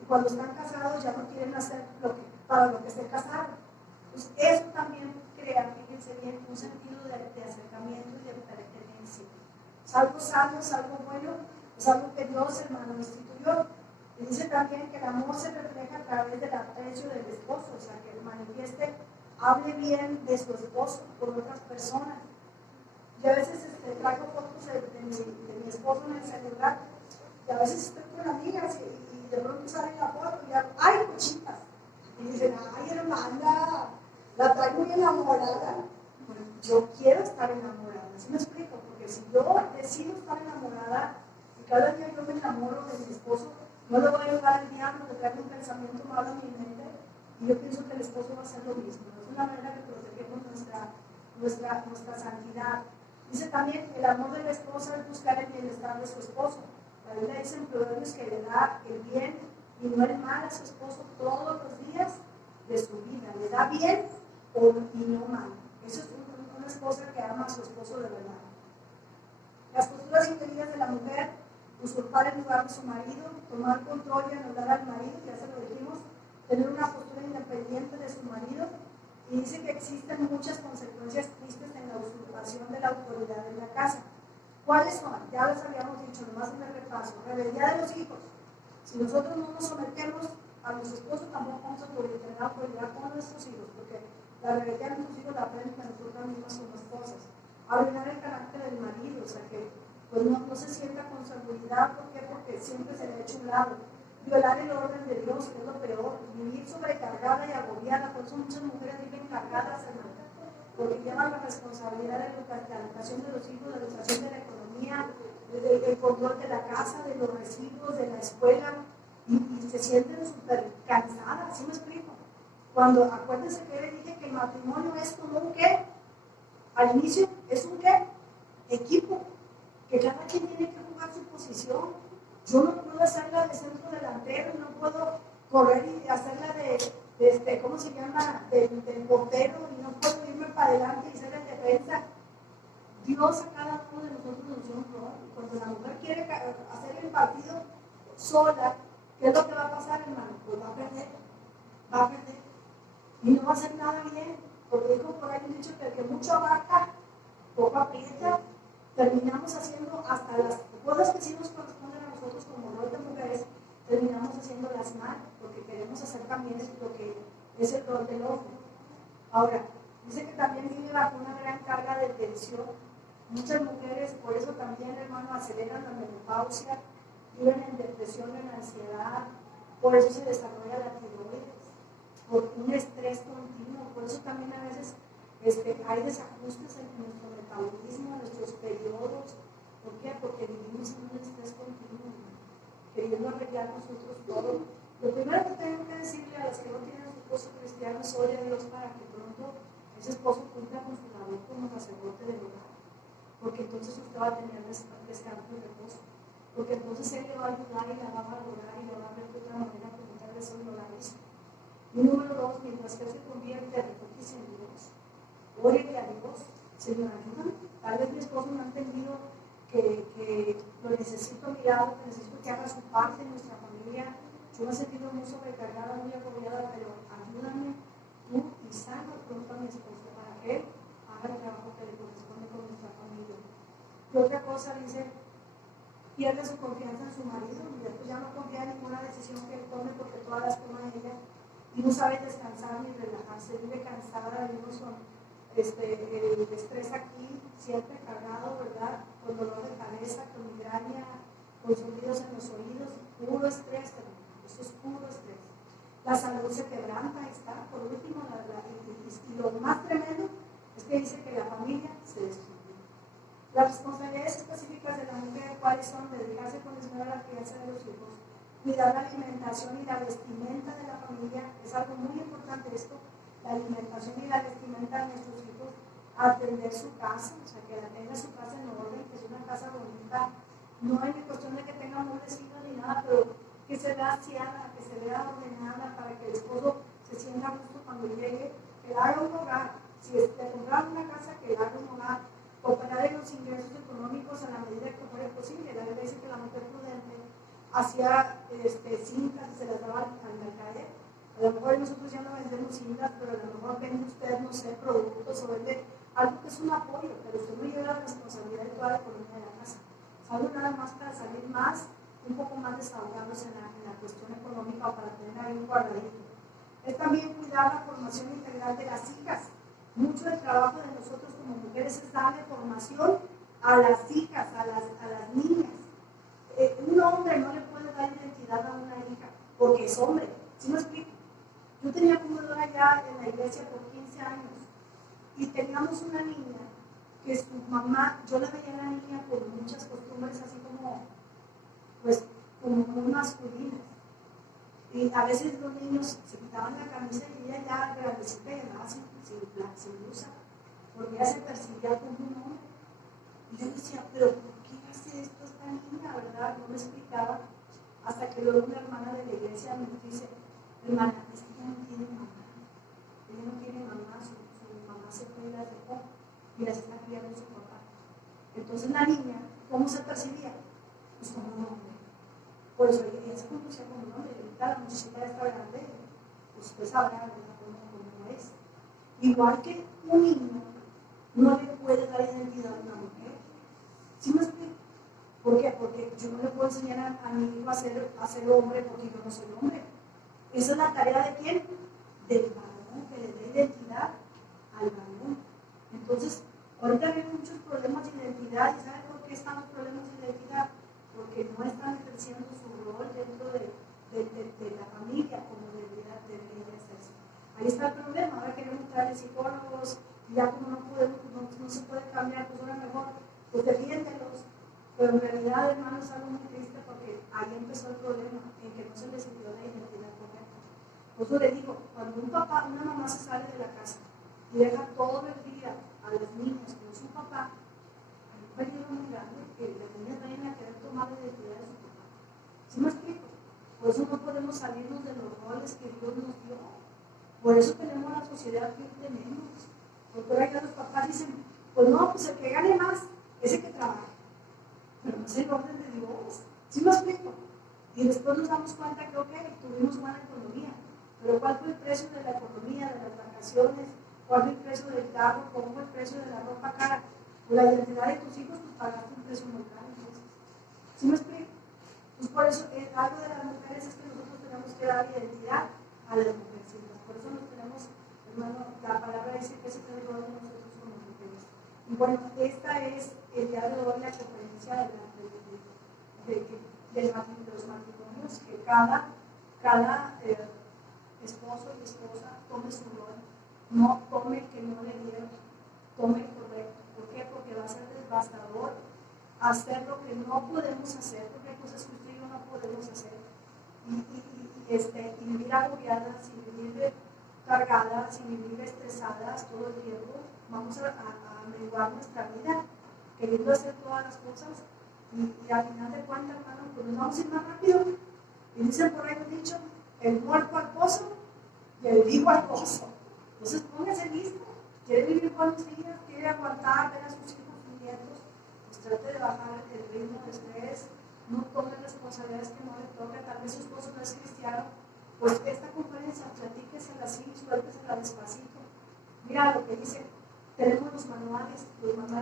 Y cuando están casados ya no quieren hacer para lo que se casaron. Pues eso también crea, fíjense bien, un sentido de acercamiento y de pertenencia. Es algo sano, es algo bueno, es algo que Dios, hermano, instituyó. Y dice también que el amor se refleja a través del aprecio del esposo, o sea, que manifieste, hable bien de su esposo con otras personas. Y a veces traigo fotos de mi esposo en el celular, y a veces estoy con amigas y de pronto sale la foto y ya, ¡ay, cochitas! Y dicen, ¡ay, hermana! La traigo muy enamorada. Bueno, yo quiero estar enamorada, ¿sí me explico? Porque si yo decido estar enamorada y cada día yo me enamoro de mi esposo, no le voy a ayudar al diablo que traiga un pensamiento malo en mi mente y yo pienso que el esposo va a hacer lo mismo. Es una manera que protegemos nuestra santidad. Dice también, el amor de la esposa es buscar el bienestar de su esposo. La Biblia dice en Proverbios que le da el bien y no el mal a su esposo todos los días de su vida. Le da bien y no mal. Eso es una esposa que ama a su esposo de verdad. Las posturas indebidas de la mujer, usurpar el lugar de su marido, tomar control y anular al marido, ya se lo dijimos, tener una postura independiente de su marido, y dice que existen muchas consecuencias tristes en la usurpación de la autoridad en la casa. ¿Cuáles son? Ya les habíamos dicho, nomás en el repaso. Rebeldía de los hijos. Si nosotros no nos sometemos a nuestro esposo, tampoco vamos a tener autoridad con nuestros hijos, porque la rebeldía de nuestros hijos la aprenden a nosotros mismos como esposas. Arruinar el carácter del marido, o sea que pues no se sienta con seguridad. ¿Por qué? Porque siempre se le ha hecho un lado. Violar el orden de Dios, que es lo peor. Vivir sobrecargada y agobiada. Por eso muchas mujeres viven cargadas, hermano, porque llevan la responsabilidad de la educación de los hijos, de la educación de la economía, del control de la casa, de los residuos, de la escuela, y se sienten súper cansadas. ¿Sí me explico? Cuando, acuérdense que le dije que el matrimonio es como un ¿qué? Al inicio es un ¿qué? Equipo, que cada quien tiene que jugar su posición. Yo no puedo hacerla de centro delantero, no puedo correr y hacerla ¿cómo se llama? Del portero, y no puedo irme para adelante y ser el defensa. Dios a cada uno de nosotros nos dio un rol. Cuando la mujer quiere hacer el partido sola, ¿qué es lo que va a pasar, hermano? Pues va a perder. Y no va a hacer nada bien. Porque dijo por ahí un dicho que el que mucho abarca, poco aprieta. Terminamos haciendo hasta las cosas que sí nos corresponden a nosotros como rol de mujeres, terminamos haciéndolas mal, porque queremos hacer también lo que es el rol del hombre. Ahora, dice que también vive bajo una gran carga de tensión. Muchas mujeres, por eso también, hermano, aceleran la menopausia, viven en depresión, en ansiedad, por eso se desarrolla la tiroides. por un estrés continuo. Por eso también a veces hay desajustes en nuestro metabolismo, en nuestros periodos. ¿Por qué? Porque vivimos en un estrés continuo, queriendo arreglar nosotros todo. Lo primero que tengo que decirle a los que no tienen a su esposo cristiano es oye a Dios para que pronto ese esposo cumpla con su labor como sacerdote del hogar. Porque entonces usted va a tener descanso y reposo. Porque entonces Él le va a ayudar y la va a valorar y la va a ver de otra manera como tal vez hoy no la hizo. Y número dos, mientras que Él se convierte, refúgiese en Dios. Órele a Dios, Señor, ayúdame. Tal vez mi esposo no ha entendido que lo necesito mirado, que necesito que haga su parte en nuestra familia. Yo me he sentido muy sobrecargada, muy agobiada, pero ayúdame tú y salva pronto a mi esposo para que él haga el trabajo que le corresponde con nuestra familia. Y otra cosa dice, pierde su confianza en su marido y después ya no confía en ninguna decisión que él tome porque todas las toma ella y no sabe descansar ni relajarse, vive cansada, vivimos con el estrés aquí, siempre cargado, ¿verdad? Con dolor de cabeza, con migraña, con sonidos en los oídos, puro estrés, eso es puro estrés. La salud se quebranta, está. Por último, y lo más tremendo es que dice que la familia se destruye. Las responsabilidades específicas de la mujer, ¿cuáles son? Dedicarse con esmero a la crianza de los hijos, cuidar la alimentación y la vestimenta de la familia, es algo muy importante esto, la alimentación y la vestimenta de nuestros hijos, atender su casa, o sea, que la tenga su casa en orden, que es una casa bonita, no hay cuestión de que tenga mueblecitos ni nada, pero que se vea aseada, que se vea ordenada para que el esposo se sienta a gusto cuando llegue, que haga un hogar, si le compraron una casa, que haga un hogar, cooperar en los ingresos económicos a la medida que fuera posible. La Biblia dice que la mujer prudente hacía cintas y se las daba al mercader. A lo mejor nosotros ya no vendemos cintas, pero a lo mejor vende usted, no sé, productos o vende algo que es un apoyo, pero usted no lleva la responsabilidad de toda la economía de la casa. Algo nada más para salir más, un poco más desahogados en la cuestión económica o para tener ahí un guardadito. Es también cuidar la formación integral de las hijas. Mucho del trabajo de nosotros como mujeres es darle formación a las hijas, a las niñas. Un hombre no le puede dar identidad a una hija porque es hombre. ¿Sí me explico? Yo tenía comedora ya en la iglesia por 15 años y teníamos una niña que su mamá, yo la veía a la niña con muchas costumbres así como, pues, como muy masculinas. Y a veces los niños se quitaban la camisa y ella ya grandecita y andaba sin blusa, porque ella se percibía como un hombre. Y yo decía, pero ¿por qué hace esto esta niña? ¿Verdad? No me explicaba. Hasta que luego una hermana de la iglesia me dice, hermana, es que ella no tiene mamá. Ella no tiene mamá, su mamá se fue y las dejó y las está criando su papá. Entonces la niña, ¿cómo se percibía? Pues como un hombre. Por eso ella se conducía como un hombre. Ahorita la muchachita ya está grande, pues usted sabrá cómo es. Igual que un niño no le puede dar identidad a una mujer. ¿Sí me explico? ¿Por qué? Porque yo no le puedo enseñar a mi hijo a ser hombre porque yo no soy hombre. Esa es la tarea de quién? Del varón, que le dé identidad al varón. Entonces, ahorita hay muchos problemas de identidad. ¿Y saben por qué están los problemas de identidad? Porque no están ejerciendo su rol dentro de la familia como debería hacerse. Ahí está el problema. Ahora queremos traer psicólogos y ya como no se puede cambiar, pues ahora mejor, pues defiéndelos. Pero en realidad, hermano, es algo muy triste porque ahí empezó el problema, en que no se les dio la identidad correcta. Por eso le digo, cuando una mamá se sale de la casa y deja todo el día a las niñas con su papá, hay un peligro muy grande que las niñas vayan a querer tomar la identidad de su papá. ¿Sí me explico? Por eso no podemos salirnos de los roles que Dios nos dio. Por eso tenemos la sociedad que tenemos. Porque ahora ya los papás dicen, pues no, pues el que gane más, ese que trabaje. Pero no es el orden de Dios. ¿Sí me explico? Y después nos damos cuenta que, ok, tuvimos buena economía, pero ¿cuál fue el precio de la economía, de las vacaciones? ¿Cuál fue el precio del carro? ¿Cómo fue el precio de la ropa cara? Pues la identidad de tus hijos, pues pagaste un precio muy caro. Entonces, ¿sí me explico? Pues por eso, algo de las mujeres es que nosotros tenemos que dar identidad a las mujercitas. Por eso nos tenemos, hermano, la palabra dice que ese es el rol de nosotros como mujeres. Y bueno, esta es el día de hoy la conferencia de los matrimonios, que cada esposo y esposa tome su rol, no tome el que no le dieron, tome el correcto. ¿Por qué? Porque va a ser devastador hacer lo que no podemos hacer, porque hay cosas que usted y yo no podemos hacer, y vivir agobiadas, y vivir cargadas, y vivir estresadas todo el tiempo. Vamos a menguar nuestra vida, queriendo hacer todas las cosas, y al final de cuentas, hermano, pues nos vamos a ir más rápido. Y dicen por ahí un dicho, el muerto al pozo y el vivo al pozo. Entonces póngase listo, quiere vivir buenos días, quiere aguantar, ver a sus hijos y nietos, pues trate de bajar el ritmo de estrés, no tome responsabilidades que no le tocan. Tal vez su esposo no es cristiano, pues esta conferencia, platíquesela así, suéltesela despacito. Mira lo que dice, tenemos los manuales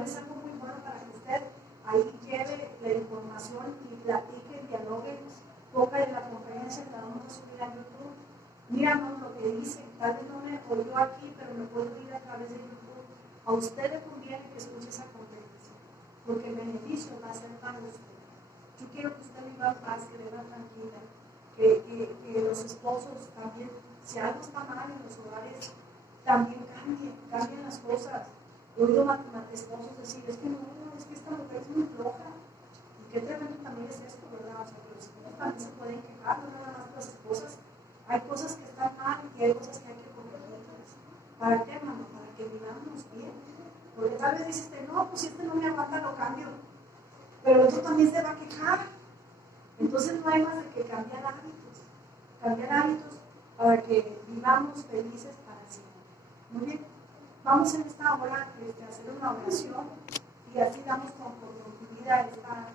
es algo muy bueno para que usted ahí lleve la información y platique, dialogue, ponga en la conferencia que la vamos a subir a YouTube. Mira lo que dice, tal vez no me oyó aquí, pero me puedo ir a través de YouTube. A usted le conviene que escuche esa conferencia, porque el beneficio va a ser para usted. Yo quiero que usted viva en paz, que viva tranquila, que los esposos también, si algo está mal en los hogares, también cambien las cosas. He oído esposos decir, es que esta mujer es muy floja. Y qué tremendo también es esto, ¿verdad? O sea, que los esposos también se pueden quejar, no nada más las esposas. Hay cosas que están mal y hay cosas que hay que corregirlas. ¿Para qué, hermano? Para que vivamos bien. Porque tal vez dices, no, pues si no me aguanta, lo cambio. Pero el otro también se va a quejar. Entonces no hay más de que cambiar hábitos para que vivamos felices para siempre. Muy bien, vamos en esta hora a hacer una oración y así damos con continuidad esta